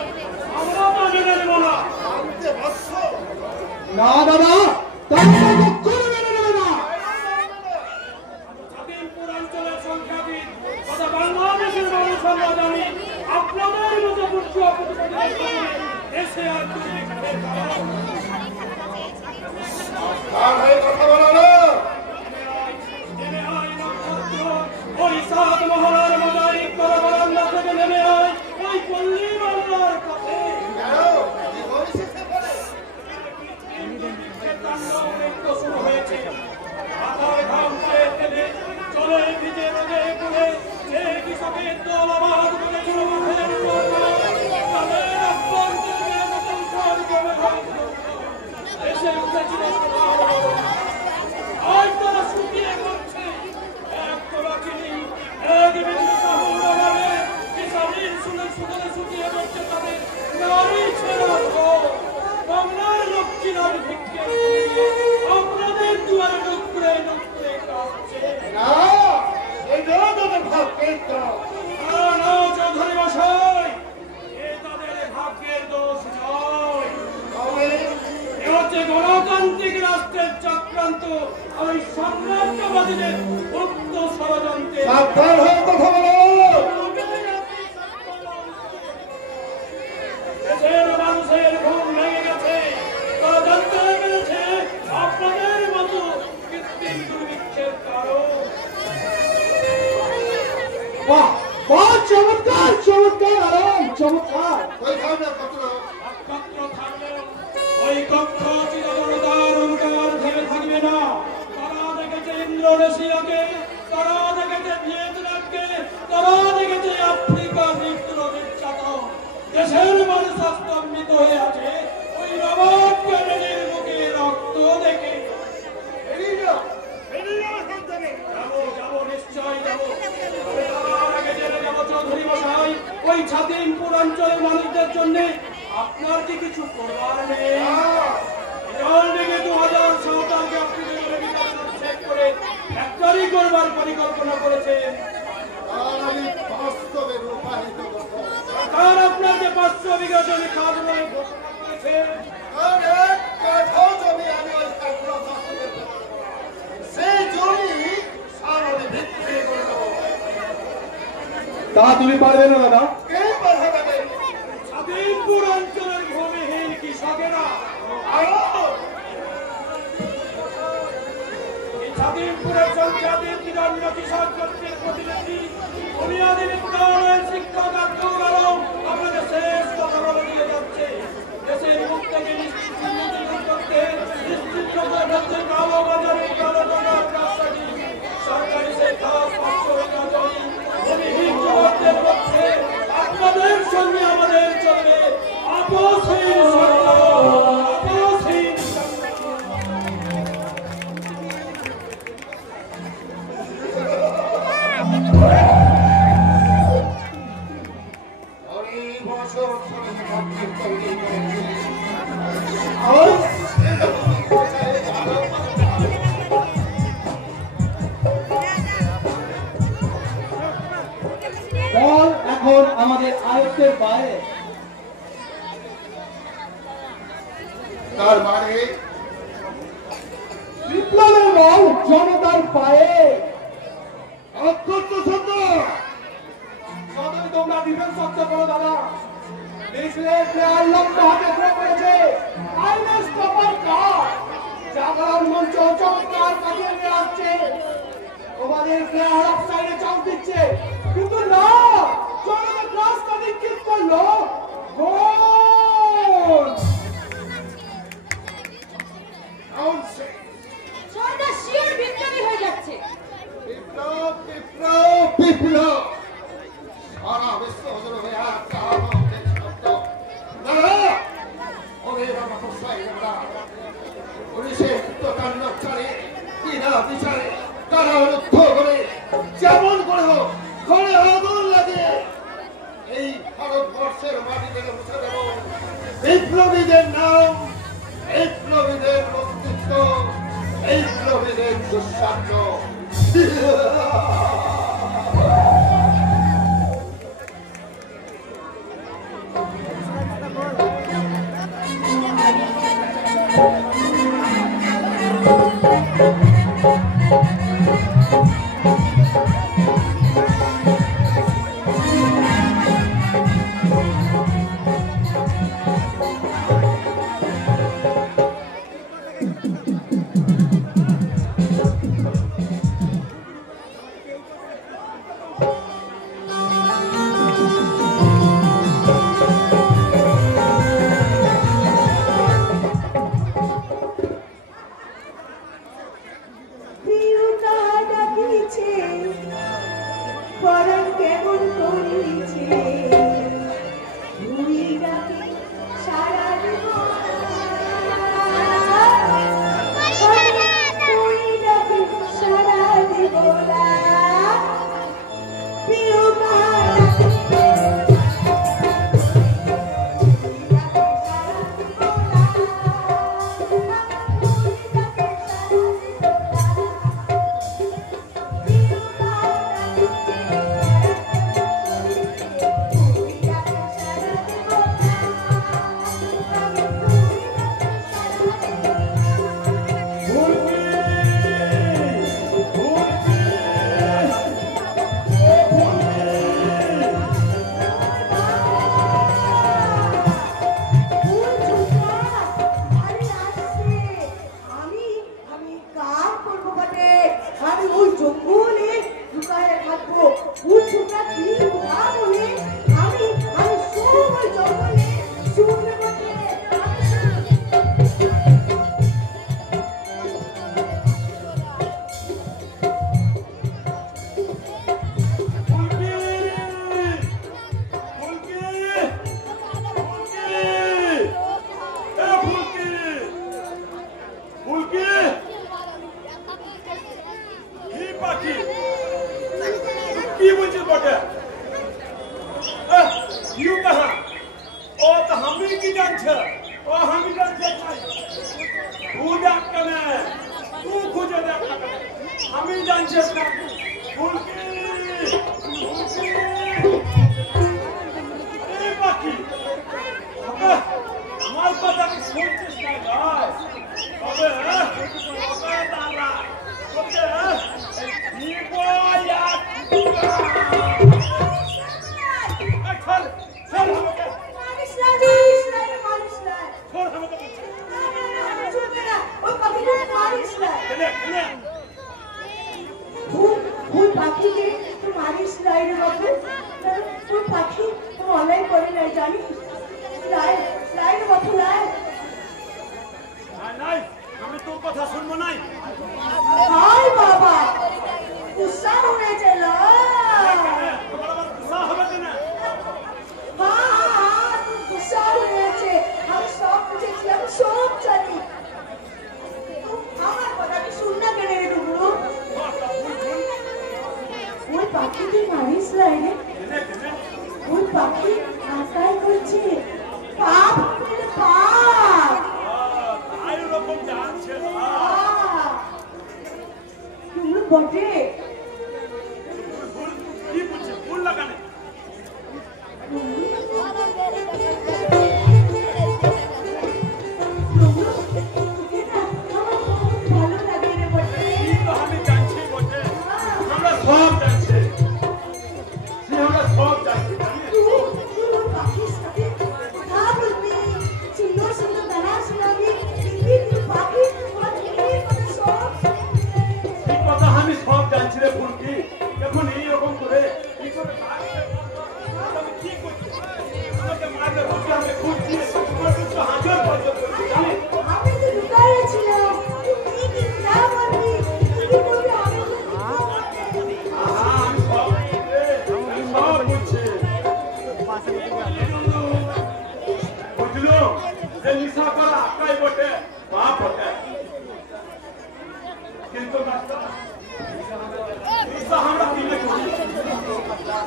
আমরা তা মেনে নেব না। আনতে বাধ্য। না দাদা, তারা কখনো মেনে নেবে না। ছাতিমপুর অঞ্চলের সংখ্যাবিদ তথা বাংলাদেশের মানুষ আমরা জানি আপনাদের মতো মুখ্য প্রতিনিধিদের কারণে দেশে আর দুর্ভিক্ষের কারণ। কার হয়ে কথা বলালো? নেমে আয় নক্ষত্র, ওই সাত মহলার মোজাইক করা বারান্দা থেকে নেমে আয় ওই পল্লী বাংলার কাছে। কেন? কি হয়েছে সেখানে? দুর্ভিক্ষের তাণ্ডব নৃত্য শুরু হয়েছে। মাথায় ঘাম পায়ে ফেলে চলে ভিজে রোদে পুড়ে যে কৃষকের দল আবাদ করেছিল মাঠের উপর তাদের অভ্যন্তরে নতুন সব জমে হয়েছিল। এসে উঠেছিল প্রভাব। আজ তারা শুকিয়ে পড়ছে। এক তোলা চিনি, এক বিন্দু চাহুর অভাবে কিষানির সুদলে শুকিয়ে পড়ছে তাদের নারী ছেড়া ঘর। বাংলার লক্ষ্মীরাম ভিক্ষে দিয়ে আপনাদের দুয়ারে নুপুরে নুপুরে কাঁপছে। না, এটাও তাদের ভাগ্যের দোষ। না, না, চৌধুরী মশাই, এ তাদের ভাগ্যের দোষ নয়। তবে এ হচ্ছে গণতান্ত্রিক রাষ্ট্রের চক্রান্ত, ওই সাম্রাজ্যবাদীদের গুপ্ত ষড়যন্ত্রে। সাবধান হয়ে কথা বলো। দেশের মানুষের ঘুম ভেঙে গেছে। তারা জানতে পেরেছে আপনাদের মতো কৃত্রিম দুর্ভিক্ষের কারণ। বাহ বাহ, চমৎকার চমৎকার, আরাম চমৎকার। ওইখানে নক্ষত্র। নক্ষত্র থাকলেও ওই কক্ষ চিরতরতার অন্ধকার থেমে থাকবে না। তারা দেখেছে ইন্দোনেশিয়াকে, তারা দেখেছে ভিয়েতনামকে, তারা দেখেছে আফ্রিকার মৃত্যুর নির্যাতন। দেশের মানুষ স্তম্ভিত হয়ে আছে ওই নবাব ক্যানেডির মুখে রক্ত দেখে। বেরিয়ে যাও, বেরিয়ে যাও এখান থেকে। যাবো যাবো, নিশ্চয় যাবো। তবে তার আগে জেনে যাবো চৌধুরী মশাই, ওই ছাতিমপুর অঞ্চলের মানুষদের জন্য আপনার কি কিছু করবার নেই? জল দিকে ২০০০ সাঁওতালকে আপনি জেলে বিতাড়িত চেক করে ফ্যাক্টরি করবার পরিকল্পনা করেছেন। আর আমি বাস্তবে রূপায়িত করবো। সরকার আপনার যে ৫০০ বিঘা জমি খাদ নয় ঘোষণা করেছে। আর এক কাঠাও জমি আমি ওই ঠাকুর চাষিদের দেবো না। সেই জমি সামনে বিক্রি করে দেবো। তা তুমি পারবে না দাদা। কে বাধা দেবে? ছাতিমপুর অঞ্চলের ভূমিহীন কৃষকেরা আরো এই ছাতিমপুরের সংখ্যাধিক বিদগ্ধ কৃষক গোষ্ঠীর প্রতিনিধি বুনিয়াদী বিদ্যালয়ের শিক্ষক আব্দুল আলম আপনাদের শেষ কথা বলে দিয়ে যাচ্ছে। দেশের মুক্তকে নিশ্চিত করতে নিশ্চিততার মধ্যে কালো বাজারে কালো টাকার রাস্তাটি সরকারি সেই খাস ৫০০ বিঘা জমি ভূমিহীন যুবকদের মধ্যে আপনাদের সঙ্গে আমাদের চলবে আপসহীন সংগ্রাম, আপসহীন সংগ্রাম। অনেক বছর ধরে ভাবছি তৈরি করেছি। বল এখন আমাদের আয়ত্তের বাইরে। তার মানে বিপ্লবের বল জনতার পায়ে। অত্যন্ত সুন্দর। যতই তোমরা ডিফেন্স করতে পারো দাদা, মিছিলের প্লেয়ার লম্বা হাতে থ্রো করেছে। আইনের স্টপার কার জাগরণ মঞ্চ চমৎকার কাটিয়ে নিয়ে আসছে। তোমাদের প্লেয়ার অফ সাইডে চান্স দিচ্ছে, কিন্তু না, জনতা ক্লাস কাটিং কিক করলো। গোল! সরকার শিওর বিপ্লবী হয়ে যাচ্ছে। বিপ্লব বিপ্লব বিপ্লব সারা বিশ্ব ভারতবর্ষের মাটি থেকে মুছে দেব। বিপ্লবীদের নাম, বিপ্লবীদের অস্তিত্ব, বিপ্লবীদের দুঃস্বপ্ন।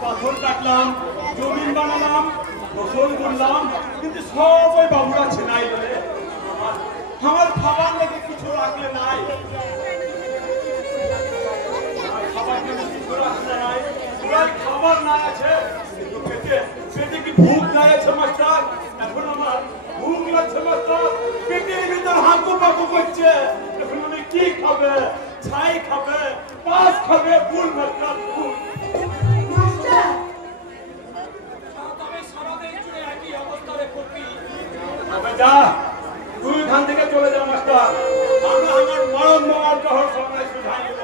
পাথর কাটলাম, জমিন বানালাম, গোসল করলাম কিন্তু সবাই বাবুরা ছেনাই বলে আমার খাবার লেগে কিছু রাখলে নাই খাবার জন্য কিছু রাখলে নাই খাবার না আছে কিন্তু পেটে কি ভুক না আছে মাস্টার এখন আমার ভুক লাগছে মাস্টার পেটের ভিতর হাঁকু পাকু করছে এখন আমি কি খাবে ছাই খাবে পাঁচ খাবে ফুল মাস্টার ফুল মাস্টার তবে সারাদিন জুড়ে একই অবস্থা করবি তবে যা তুই এখান থেকে চলে যা মাস্টার আমরা আমার মরণ মরার জহর সামনে শুধাই দেব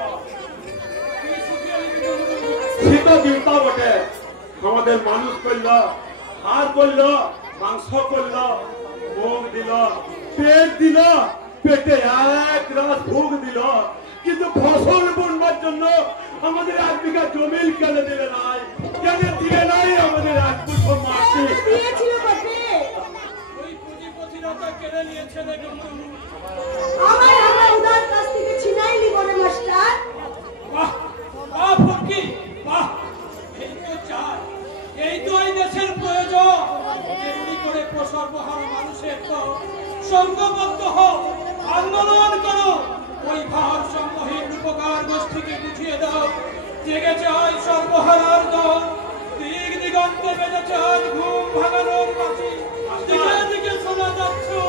শীত দিনটা বটে আমাদের মানুষ করল হাড় করল মাংস করল মুখ দিল পেট দিল পেটে এক রাত ভোগ দিল কিন্তু ফসল বুনবার জন্য আমাদের 1 বিঘা জমি কেন দিলে নাই কেন দিলে নাই আমাদের 1 ফুট মাটি দিয়েছিল বটে ওই পুঁজিপতিরা কেড়ে নিয়েছে রে আমার উদার কাছ থেকে ছিনাইলি বলে মাস্টার বাহ বাহ ফকি বাহ এই তো এই দেশের প্রয়োজন যেমনি করে সর্বহারা মানুষের তো সংঘবদ্ধ হোক আন্দোলন করো ওই ভার সমূহীন উপকার গোষ্ঠীকে বুঝিয়ে দাও জেগেছে আজ সর্বহারার দল দিক দিগন্তে বেজেছে আজ ঘুম ভাঙানোর বাঁচি দিকে দিকে শোনা যাচ্ছে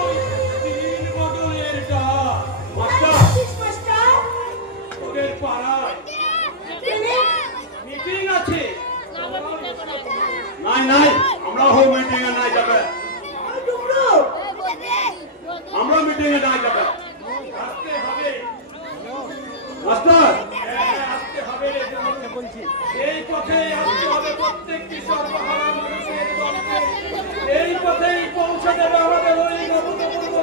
দিন বদলের ডাক মাস্টার মাস্টার ওদের পাড়ায় মিটিং আছে নাই নাই আমরা হোম মিটিং এ নাই যাবে আমরা মিটিং এ নাই যাবে আসতে হবে মাস্টার আসতে হবে এই পথে আসতে হবে প্রত্যেকটি সর্বহারা মানুষের দলকে এই পথেই পৌঁছে দেবে আমাদের ওই নবপূর্ব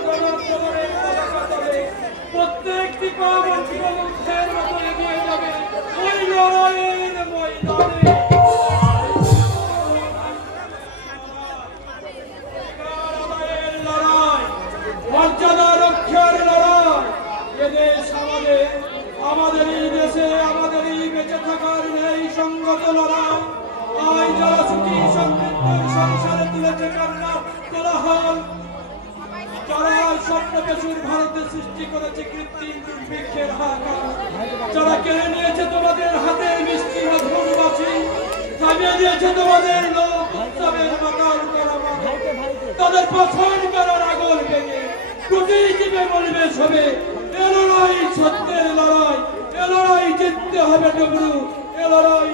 জনগণের পতাকা তলে প্রত্যেকটি পা বঞ্চিত মুখের মতো এগিয়ে যাবে ওই লড়াইয়ের ময়দানে মর্যাদা রক্ষার লড়াই এদেশ আমাদের এই দেশে আমাদের এই বেঁচে থাকার এই সংগত লড়াই আজ যারা সুখী সমৃদ্ধ সংসারে তুলেছে কান্না কোলাহল যারা স্বপ্ন প্রচুর ভারতে সৃষ্টি করেছে কৃত্রিম দুর্ভিক্ষের হাহাকার যারা কেড়ে নিয়েছে তোমাদের হাতের মিষ্টি মধুর বাঁশি থামিয়ে দিয়েছে তোমাদের লোক উৎসবের মাতাল করা তাদের পছন্দ করার আগল ভেঙে প্রতি জীবে বলবে সবে এ লড়াই সত্যের লড়াই এ লড়াই জিততে হবে ডবরু এ লড়াই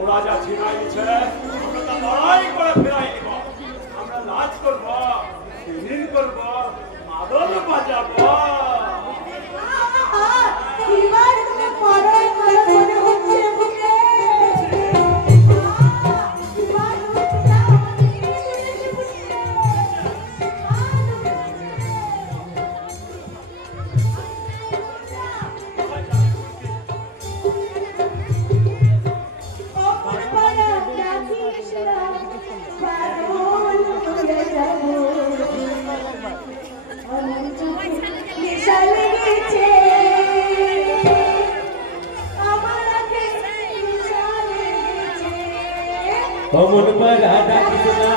ওরা যা ছিনাইছে আমরা তা লড়াই করে ফেরাই দিব আমরা নাচ করব দিন করব মাদল বাজাবো এবার তুমি পরে মনে হচ্ছে বুকে অমন পারা ডাকিস না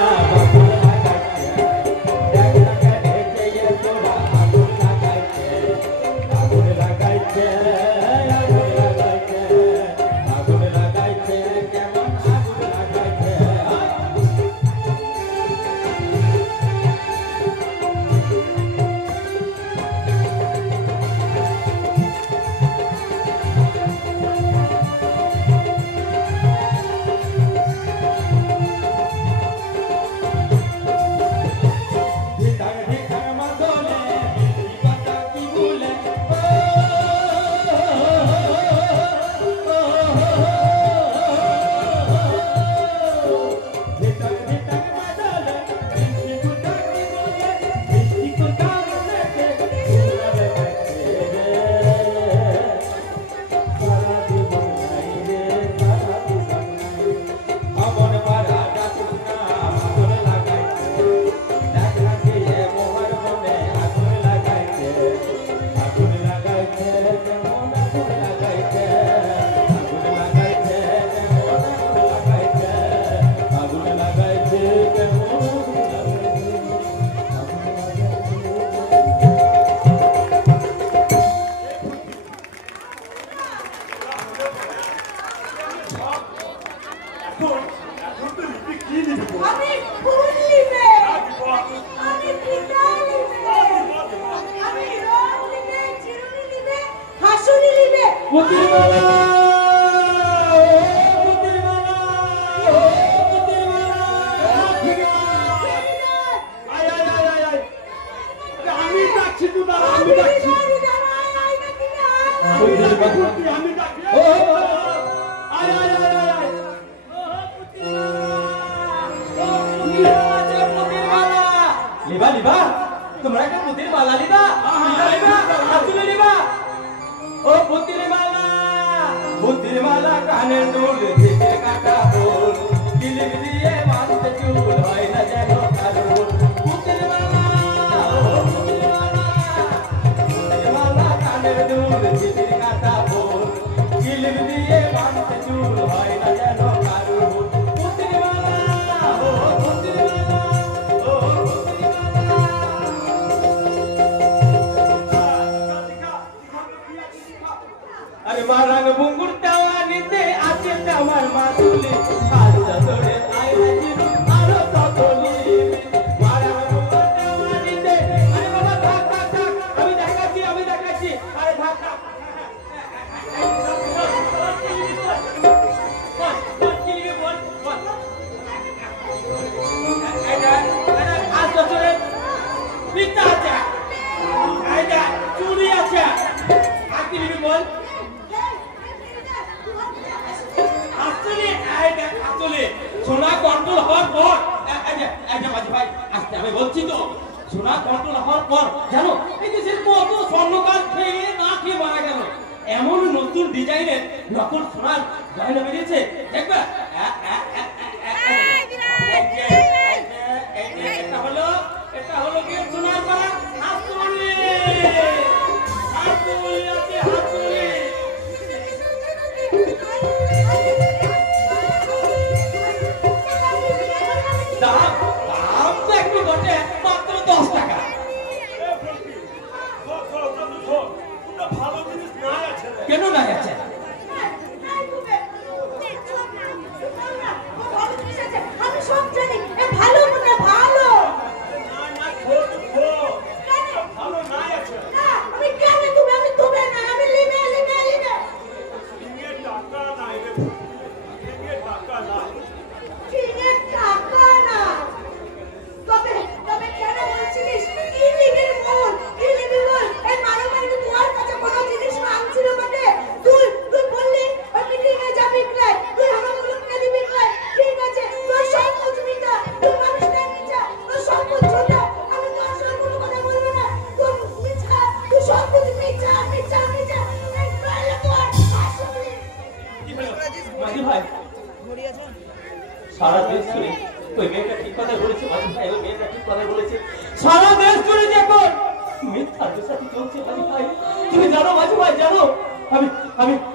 পুতির মালা আমি ডাকছি তো না, আমি ডাকছি আমি ডাকছি আয় আয় আয় আয় আয় লিবা লিবা তোমরা একটা পুতির মালা লিবা আসলে লিবা ও পুতির মালা কানের দুল দিকে কাটা বল কিলিপ দিয়ে মাথা চুল হয় না যেন কারুর পুতির মালা কানের দুল দিকে কাটা বল কিলিপ দিয়ে মাথা চুল হয় না যেন কারুর পুতির মালা ও পুতির মালা ও পুতির আরে মারাং বুঙ্গুর দেওয়ানিতে আছে আমার মাতুলি হাতটা ধরে আইনা জিরু আরো কতলি মারাং বুঙ্গুর দেওয়ানিতে আরে বাবা থাক থাক থাক আমি দেখাচ্ছি আরে থাক থাক পিতা আছে আইডা চুরি আছে আকি লিবি বল আসলে আইডা আসলে সোনা কন্ট্রোল হওয়ার পর আইডা মাঝি ভাই আস্তে আমি বলছি তো সোনা কন্ট্রোল হওয়ার পর জানো এই যে কত স্বর্ণকার খেয়ে না খেয়ে মারা গেল এমন নতুন ডিজাইনের নকল সোনার গয়না বেরিয়েছে দেখবা এটা হলো কি সোনার মালা হাতুড়ি আছে হাতুড়ি দাম তো একটু ঘটে মাত্র 10 টাকা ভালো জিনিস নাই আছে কেন নাই আছে আমি সব জানি ভালো মনে ভালো ভালো নাই আছে আমি কেন তুমি আমি তুমি না আমি লিনে ইংরেজ টাকা নাই রে ইংরেজ টাকা নাই কিনে টাকা না তবে কেন বলছিস ইলিগেল বল এই মারামারি তোমার কাছে কোনো জিনিস মাংছিল বটে তুই বললি ওই মিটিংয়ে যাবি ক্লাই তুই আমার মুখে দিবি ক্লাই ঠিক আছে তোর সব কিছু মিটা তুই মানুষটা মিটা তোর সব কিছু ছোটা আমি তোর সব কোনো কথা বলবো না তুই মিটা তুই সব কিছু মিটা এই কইলে তোর আসলে কি হলো মাঝি ভাই সারা দেশ জুড়ে ওই মেয়েটা ঠিক কথা বলেছে মাঝি ভাই ওই মেয়েটা ঠিক কথা বলেছে সারা দেশ জুড়ে দেখুন মিথ্যা দোষাটি চলছে মাঝি ভাই তুমি জানো মাঝি ভাই জানো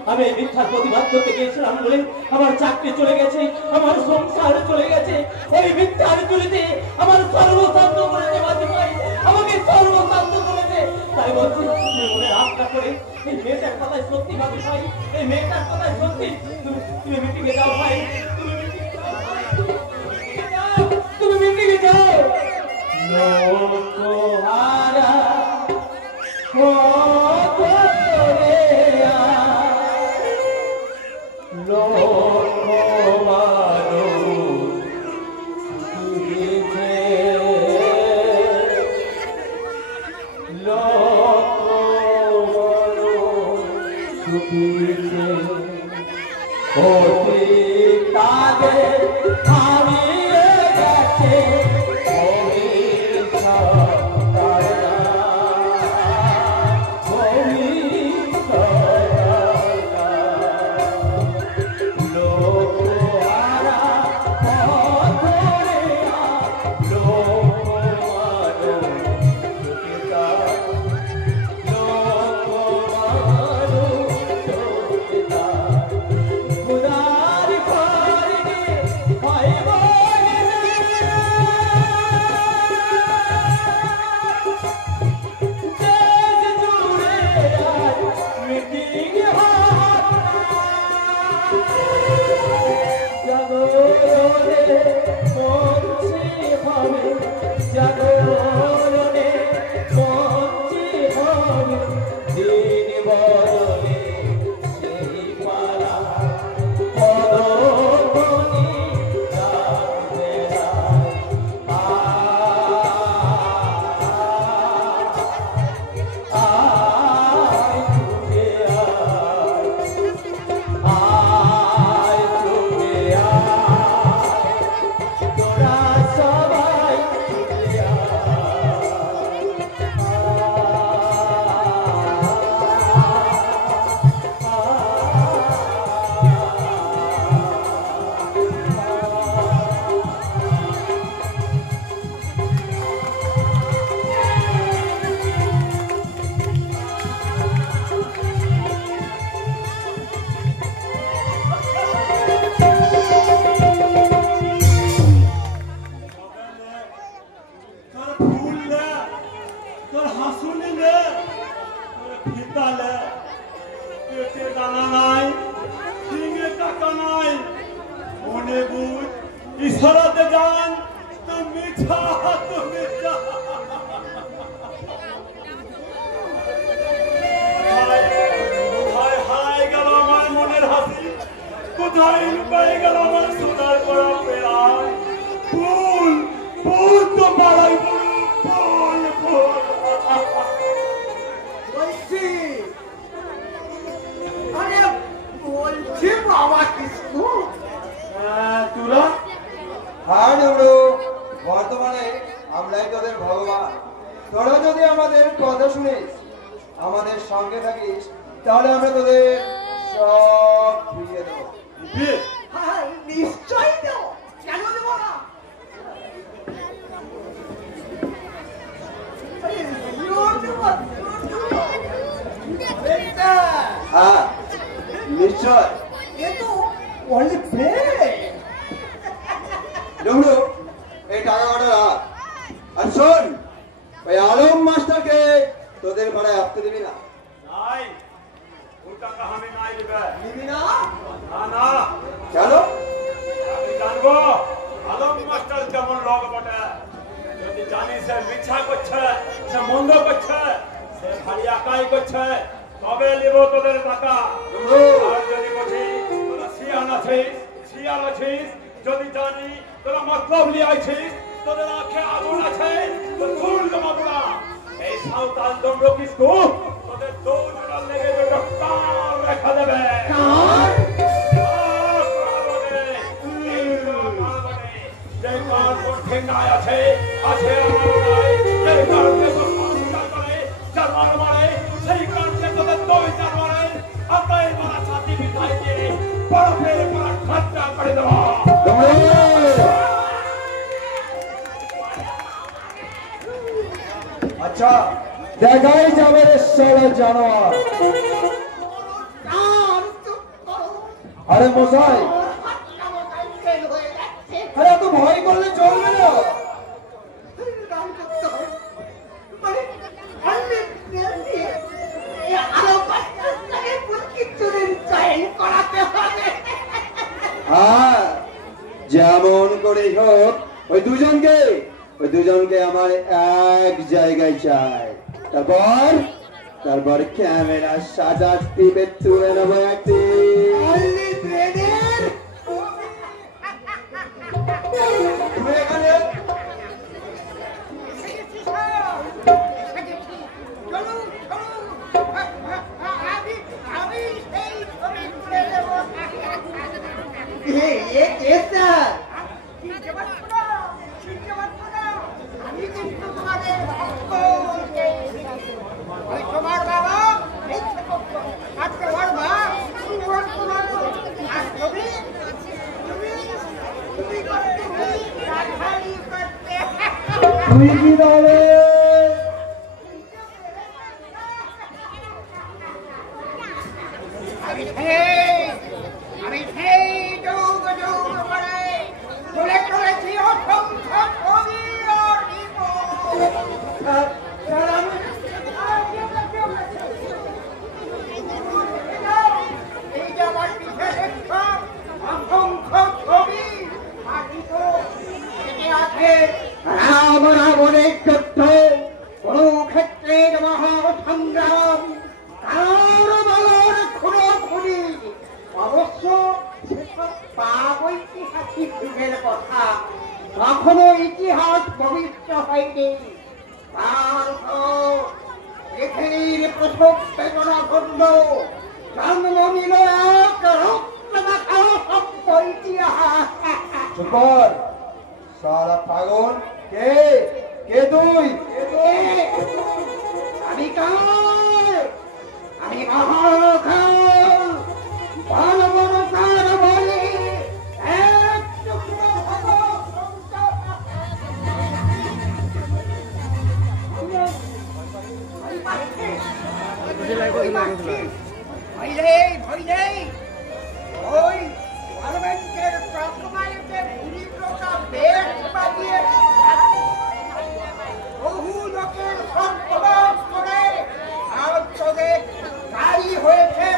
আমি এই মিথ্যার প্রতিবাদ করতে গিয়েছিলাম বলে আমার চাকরি চলে গেছে আমার সংসার চলে গেছে ওই মিথ্যার চুরিতে আমার সর্বশান্ত করেছে মাঝি ভাই আমাকে সর্বশান্ত করেছে তাই বলছি মনে রাগটা করে এই মেয়েটার কথাই সত্যি মাঝি ভাই এই মেয়েটার কথাই সত্যি তুমি মিটিংয়ে যাও ভাই তুমি মিটিংয়ে যাও লোকহারা ও তোরেয়া লোকমানো তুইছে লোকমানো তুইছে ওতে কাগে হারিয়ে গেছে পেটে দানা নাই, সিংহে টাকা নাই, মনে বুঝ ইশারাতে যান তো মিঠা তো মিঠা। কোথায় হারাই গেল আমার মনের হাসি, কোথায় লুকাই গেল আমার সোনার করা পেড়া। ফুল ফুল তো পাড়াই ফুল ফুল। বলছি আরে বলছি বাবা কিছু তোরা হ্যাঁ ডুমরু, বর্তমানে আমরাই তোদের ভগবান। তোরা যদি আমাদের কথা শুনিস, আমাদের সঙ্গে থাকিস, তাহলে আমরা তোদের সব ফিরিয়ে দেবো। হ্যাঁ নিশ্চয়ই দেবো, কেন দেবো না? হ্যাঁ নিশ্চয় এ তো অনেক ডুমরু, এই টাকা কটা রাখ। আর শোন, ওই আলম মাস্টারকে তোদের ভাড়ায় আসতে দিবি না। নাই, ও টাকা আমি নাই দেবে। নিবি না? না না, কেন? আমি জানবো আলম মাস্টার কেমন লোক বটে। যদি জানি সে মিথ্যা করছে, সে মন্দ করছে, সে খালি একাই করছে, তবে নেব তোদের টাকা। আর যদি বলছি তোরা শিয়াল আছিস, যদি জানি তোরা মতলব নিয়ে আছিস, তোদের আঁখে আগুন আছে, তো ধুল জমাবো না। এই সাঁওতাল দণ্ড কিন্তু তোদের দৌড়া লেগে দুটো কান রেখা দেবে। যে কান তোর ঠেঙ্গায় আছে আমার নাই, যে কানকে তোর সংস্কার করে জানোয়ার মারে, সেই কানকে তোদের দই জানোয়ারে আকাই মারা ছাতি বিধাই দিয়ে বরফের মারা ঠাট্টা করে দেওয়া। আচ্ছা, দেখাই যাবে রে সারা জানোয়ার। আরে মশাই, আরে এত ভয় করলে চলবে না। হ্যাঁ, যেমন করে হোক ওই দুজনকে আমার এক জায়গায় চাই। তারপর ক্যামেরা সাজা টিপে তুলে নেবো একটি। তুমি এখানে তোমার বাবা আর তোমার মা তুই কি বলে? আমি সেই যুগ করে চলে চলেছি অসংখ্য কবি আর এই যে আমার পিঠে দেখছো অসংখ্য ছবি আছে আমার অনেক যুদ্ধ কোন ক্ষেত্রে মহাসংগ্রাম কারো বলার খুনোখুনি অবশ্য সেসব ঐতিহাসিক যুগের কথা কখনো ইতিহাস ভবিষ্য হয়নি। তার পৃথিবীর প্রথম বেদনা ঘটল জন্ম নিল এক রক্ত মাখা সভ্য ইতিহাস। চুপ কর সারা পাগল। কে তুই? আমি কার? আমি মহাকাল বড় বড় কার বলে এক টুকরো ওই পার্লামেন্টের প্রথমায়তে ভূমিকা বেশ বাজিয়ে বহু লোকের সর্বনাশ করে আর তোদের গাড়ি হয়েছে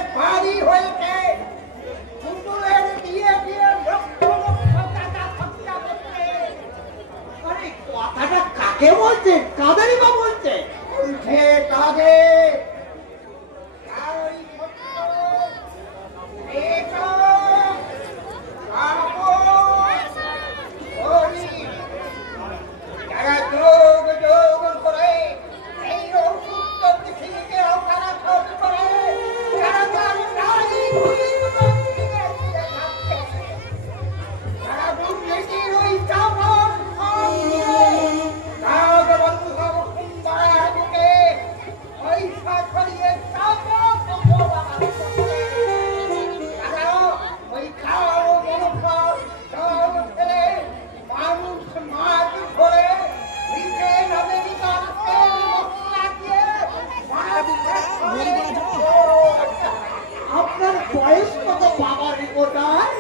আপনার বয়স কত বাবার রিপোর্টার?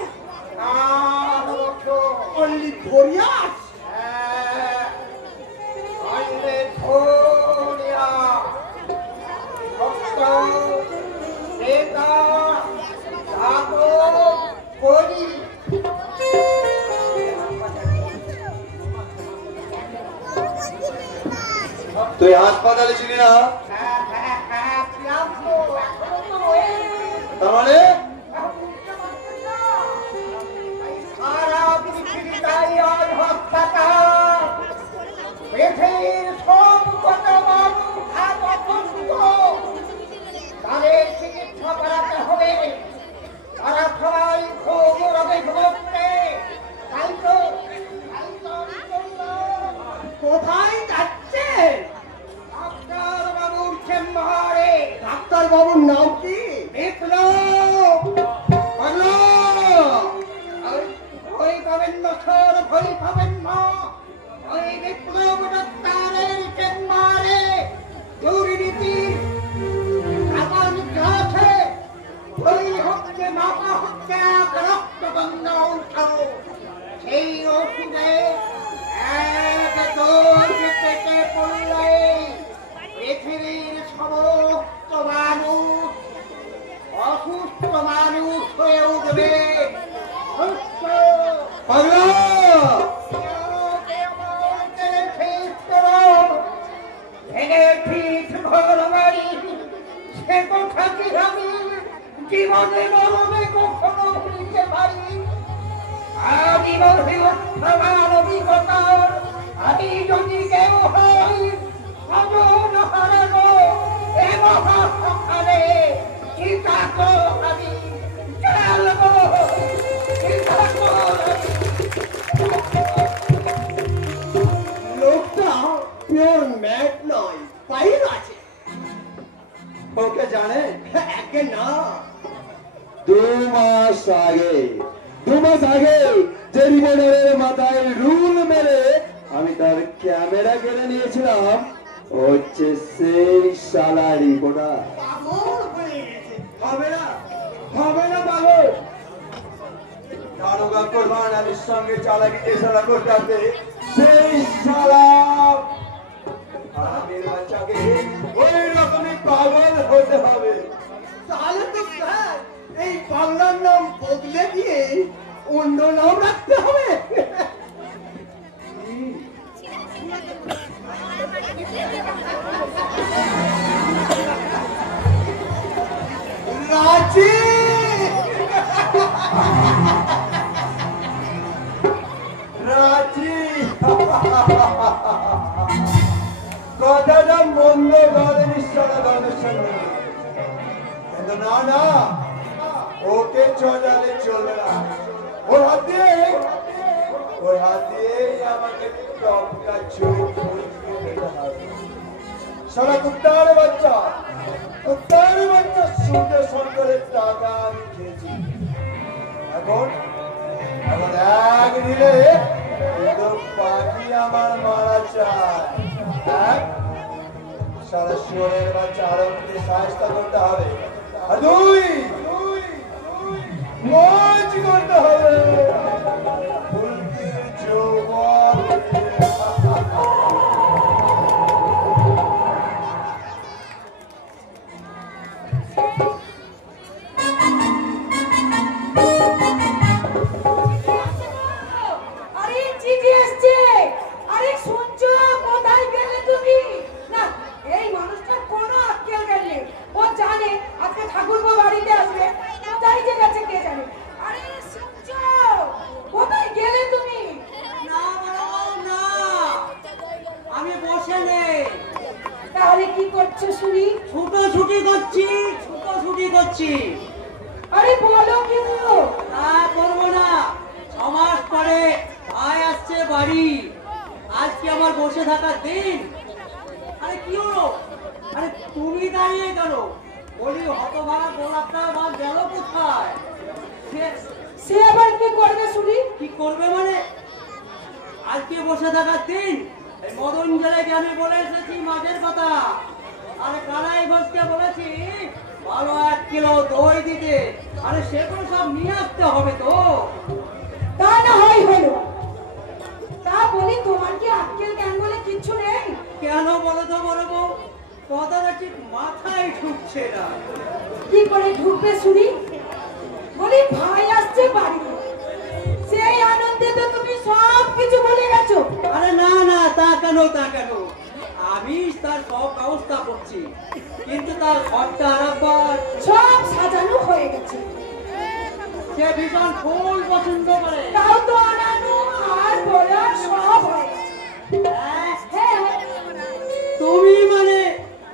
Only 4 years. তুই হাসপাতালে ছিলি না? তার মানে সারা পৃথিবীটাই আজ হাসপাতাল। পৃথিবীর সব কত মানুষ আজ অসুস্থ। তাদের চিকিৎসা করাতে হবে। তারা সবাই খুব রোগে ভুগছে। তাই তো আমি বললাম, কোথায় যাচ্ছে? ডাক্তার বাবুর চেম্বারে। ডাক্তার বাবুর নাম কি? বিপ্লব। ভয় পাবেন না স্যার, ভয় পাবেন না। ওই বিপ্লব ডাক্তারের চেম্বারে দুর্নীতির কাগজ আছে। ওই হচ্ছে মাপা হচ্ছে এক রক্তগঙ্গা ঔষধ। সেই ওষুধে এক ডোজ পেটে পড়লে পৃথিবীর সমস্ত মানুষ অসুস্থ মানুষ হয়ে উঠবে। জীবনে মরণে কখনো ভুলতে পারি। আদিবাসী উত্থান অভিজ্ঞতার আমি যদি কেউ হই অজন হারানো এ মহাসখানে চিতাকো আমি চালবো। লোকটা পিওর ম্যাড নয়, পাইল আছে। ওকে জানে? একে না, 2 মাস আগে যে রিপোর্টারের মাথায় রুল মেরে আমি তার ক্যামেরা কেড়ে নিয়েছিলাম, হচ্ছে সেই শালা রিপোর্টার। পাগল হয়ে গেছে। হবে না পাগল। দারোগা কোরবান আলীর সঙ্গে চালাকি চেষ্টা করতে সেই শালা আগের বাচ্চাকে ওই রকমই পাগল হতে হবে। তাহলে তো স্যার এই বাংলার নাম বদলে দিয়ে অন্য নাম রাখতে হবে। রাজি রাজি কথাটা মন্দ গলে নিশ্চয় কিন্তু না ওকে চলালে চলবে না। ওর হাত দিয়ে আমাকে টপকা চুরি খেতে হবে। সারা কুত্তার বাচ্চা সূর্য সরকারের টাকা আমি খেয়েছি। এখন এক দিলে পাখি আমার মারা চায়। সারা শুয়োরের বাচ্চা আরম্ভে সাহায্য করতে হবে। আর 2 মজ করতে হবে। ফুলকির যৌবন আরে চিঠি এসছে। আরে শুনছো? কোথায় গেলে তুমি? না, এই মানুষটার কোনো আক্কেল গেলে ও জানে আজকে ঠাকুরপো বাড়িতে আসবে। কোথায় যে গেছে কে জানে। আরে শুনছো? কোথায় গেলে তুমি? না না, আমি বসে নেই। তাহলে কি করছো শুনি? ছুটোছুটি করছি। আরে বলো কিন্তু তা করবো না। 6 মাস পরে ভাই আসছে বাড়ি, আজকে আমার বসে থাকার দিন। আরে কি হলো? আরে তুমি দাঁড়িয়ে কেন? বলি হতভাগা গোলাপটা আমার গেল কোথায়? সে আবার কি করবে শুনি? কি করবে মানে? আজকে বসে থাকার দিন। এই মদন জেলাকে আমি বলে এসেছি মাছের কথা, আর কানাই ঘোষকে বলেছি ভালো 1 কিলো দই দিতে। আরে সেগুলো সব নিয়ে আসতে হবে তো। তা না হয় হলো। তা বলি তোমার কি আক্কেল জ্ঞান বলে কিচ্ছু নেই? কেন বলো তো বড় বউ? কথাটা ঠিক মাথায় ঢুকছে না। কি করে ঢুকবে শুনি? বলি ভাই আসছে বাড়িতে, সেই আনন্দে তো তুমি সব কিছু ভুলে গেছো। আরে না না, তা কেন তা কেন? আমি তার সব ব্যবস্থা করছি, কিন্তু তার ঘরটা আরেকবার সব সাজানো হয়ে গেছে। সে ভীষণ ফুল পছন্দ করে। তাও তো আনানো আর বলার সব হয়ে গেছে। হ্যাঁ, তুমি মানে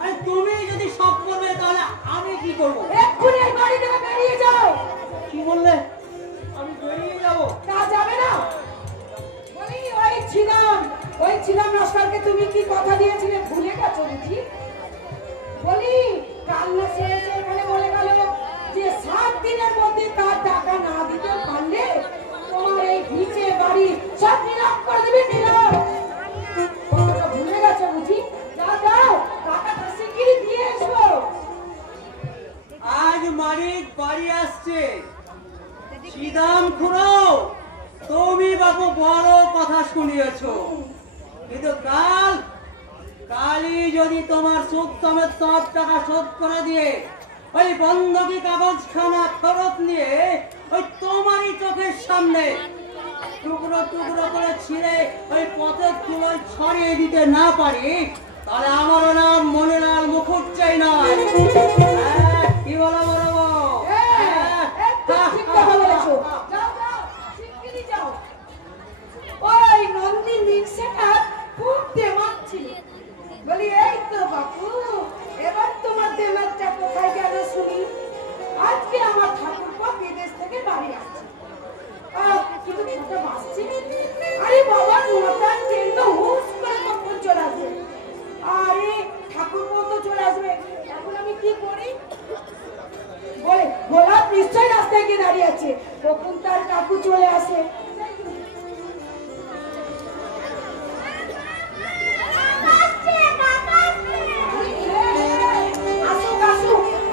আরে তুমি যদি সব করবে তাহলে আমি কি করব? এক্ষুনি এই বাড়ি থেকে বেরিয়ে যাও। কি বললে? আমি বেরিয়ে যাবো? তা যাবে না। বলি ওই ছিলাম নস্করকে তুমি কি কথা দিয়েছিলে ভুলে গেছো বুঝি? বলি কাল না সে এসে এখানে বলে গেল যে 7 দিনের মধ্যে তার টাকা না দিতে পারলে তোমার এই নিচে বাড়ি সব নিলাম করে দিবে। নিলাম কথাটা ভুলে গেছো বুঝি? যাও টাকাটা শিগগিরই দিয়ে এসো। আজ মালিক বাড়ি আসছে। সিদাম খুড়ো, তুমি বাবু বড় কথা শুনিয়েছো, কিন্তু কালই যদি তোমার সুদ সমেত সব টাকা শোধ করে দিয়ে ওই বন্ধকি কাগজখানা ফেরত নিয়ে ওই তোমারই চোখের সামনে টুকরো টুকরো করে ছিঁড়ে ওই পথের চুলোয় ছড়িয়ে দিতে না পারি, তাহলে আমারও নাম মনিলাল মুখুজ্জেই নয়। কি বলো বলো? ঠিক কথা বলেছো। যাও শিগগিরই যাও। ওই নন্দিনী রিক্সাটা খুব দেমাক ছিল। বলি এই তো বাপু, এবার তোমার দেমাকটা কোথায় গেল শুনি? আজকে আমার ঠাকুরপো বিদেশ থেকে বাড়ি আসছে। কিন্তু কত বাসছে? আরে বাবা, 9টার ট্রেন তো হুস করে কখন চলে আসবে। আরে ঠাকুরপো তো চলে আসবে, এখন আমি কি করি? বলে গোলাপ নিশ্চয় রাস্তায় গিয়ে দাঁড়িয়ে আছে, কখন তার কাকু চলে আসে।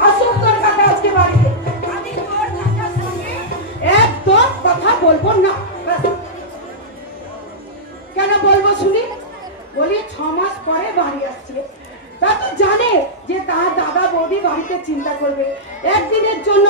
আসুক তোর কাকা আজকে বাড়িতে। আমি তোর কাকার সঙ্গে একদম কথা বলবো না। কেন বলবো শুনি? বলি 6 মাস পরে বাড়ি আসছে, তা তো জানে যে তার দাদা বৌদি বাড়িতে চিন্তা করবে। একদিনের জন্য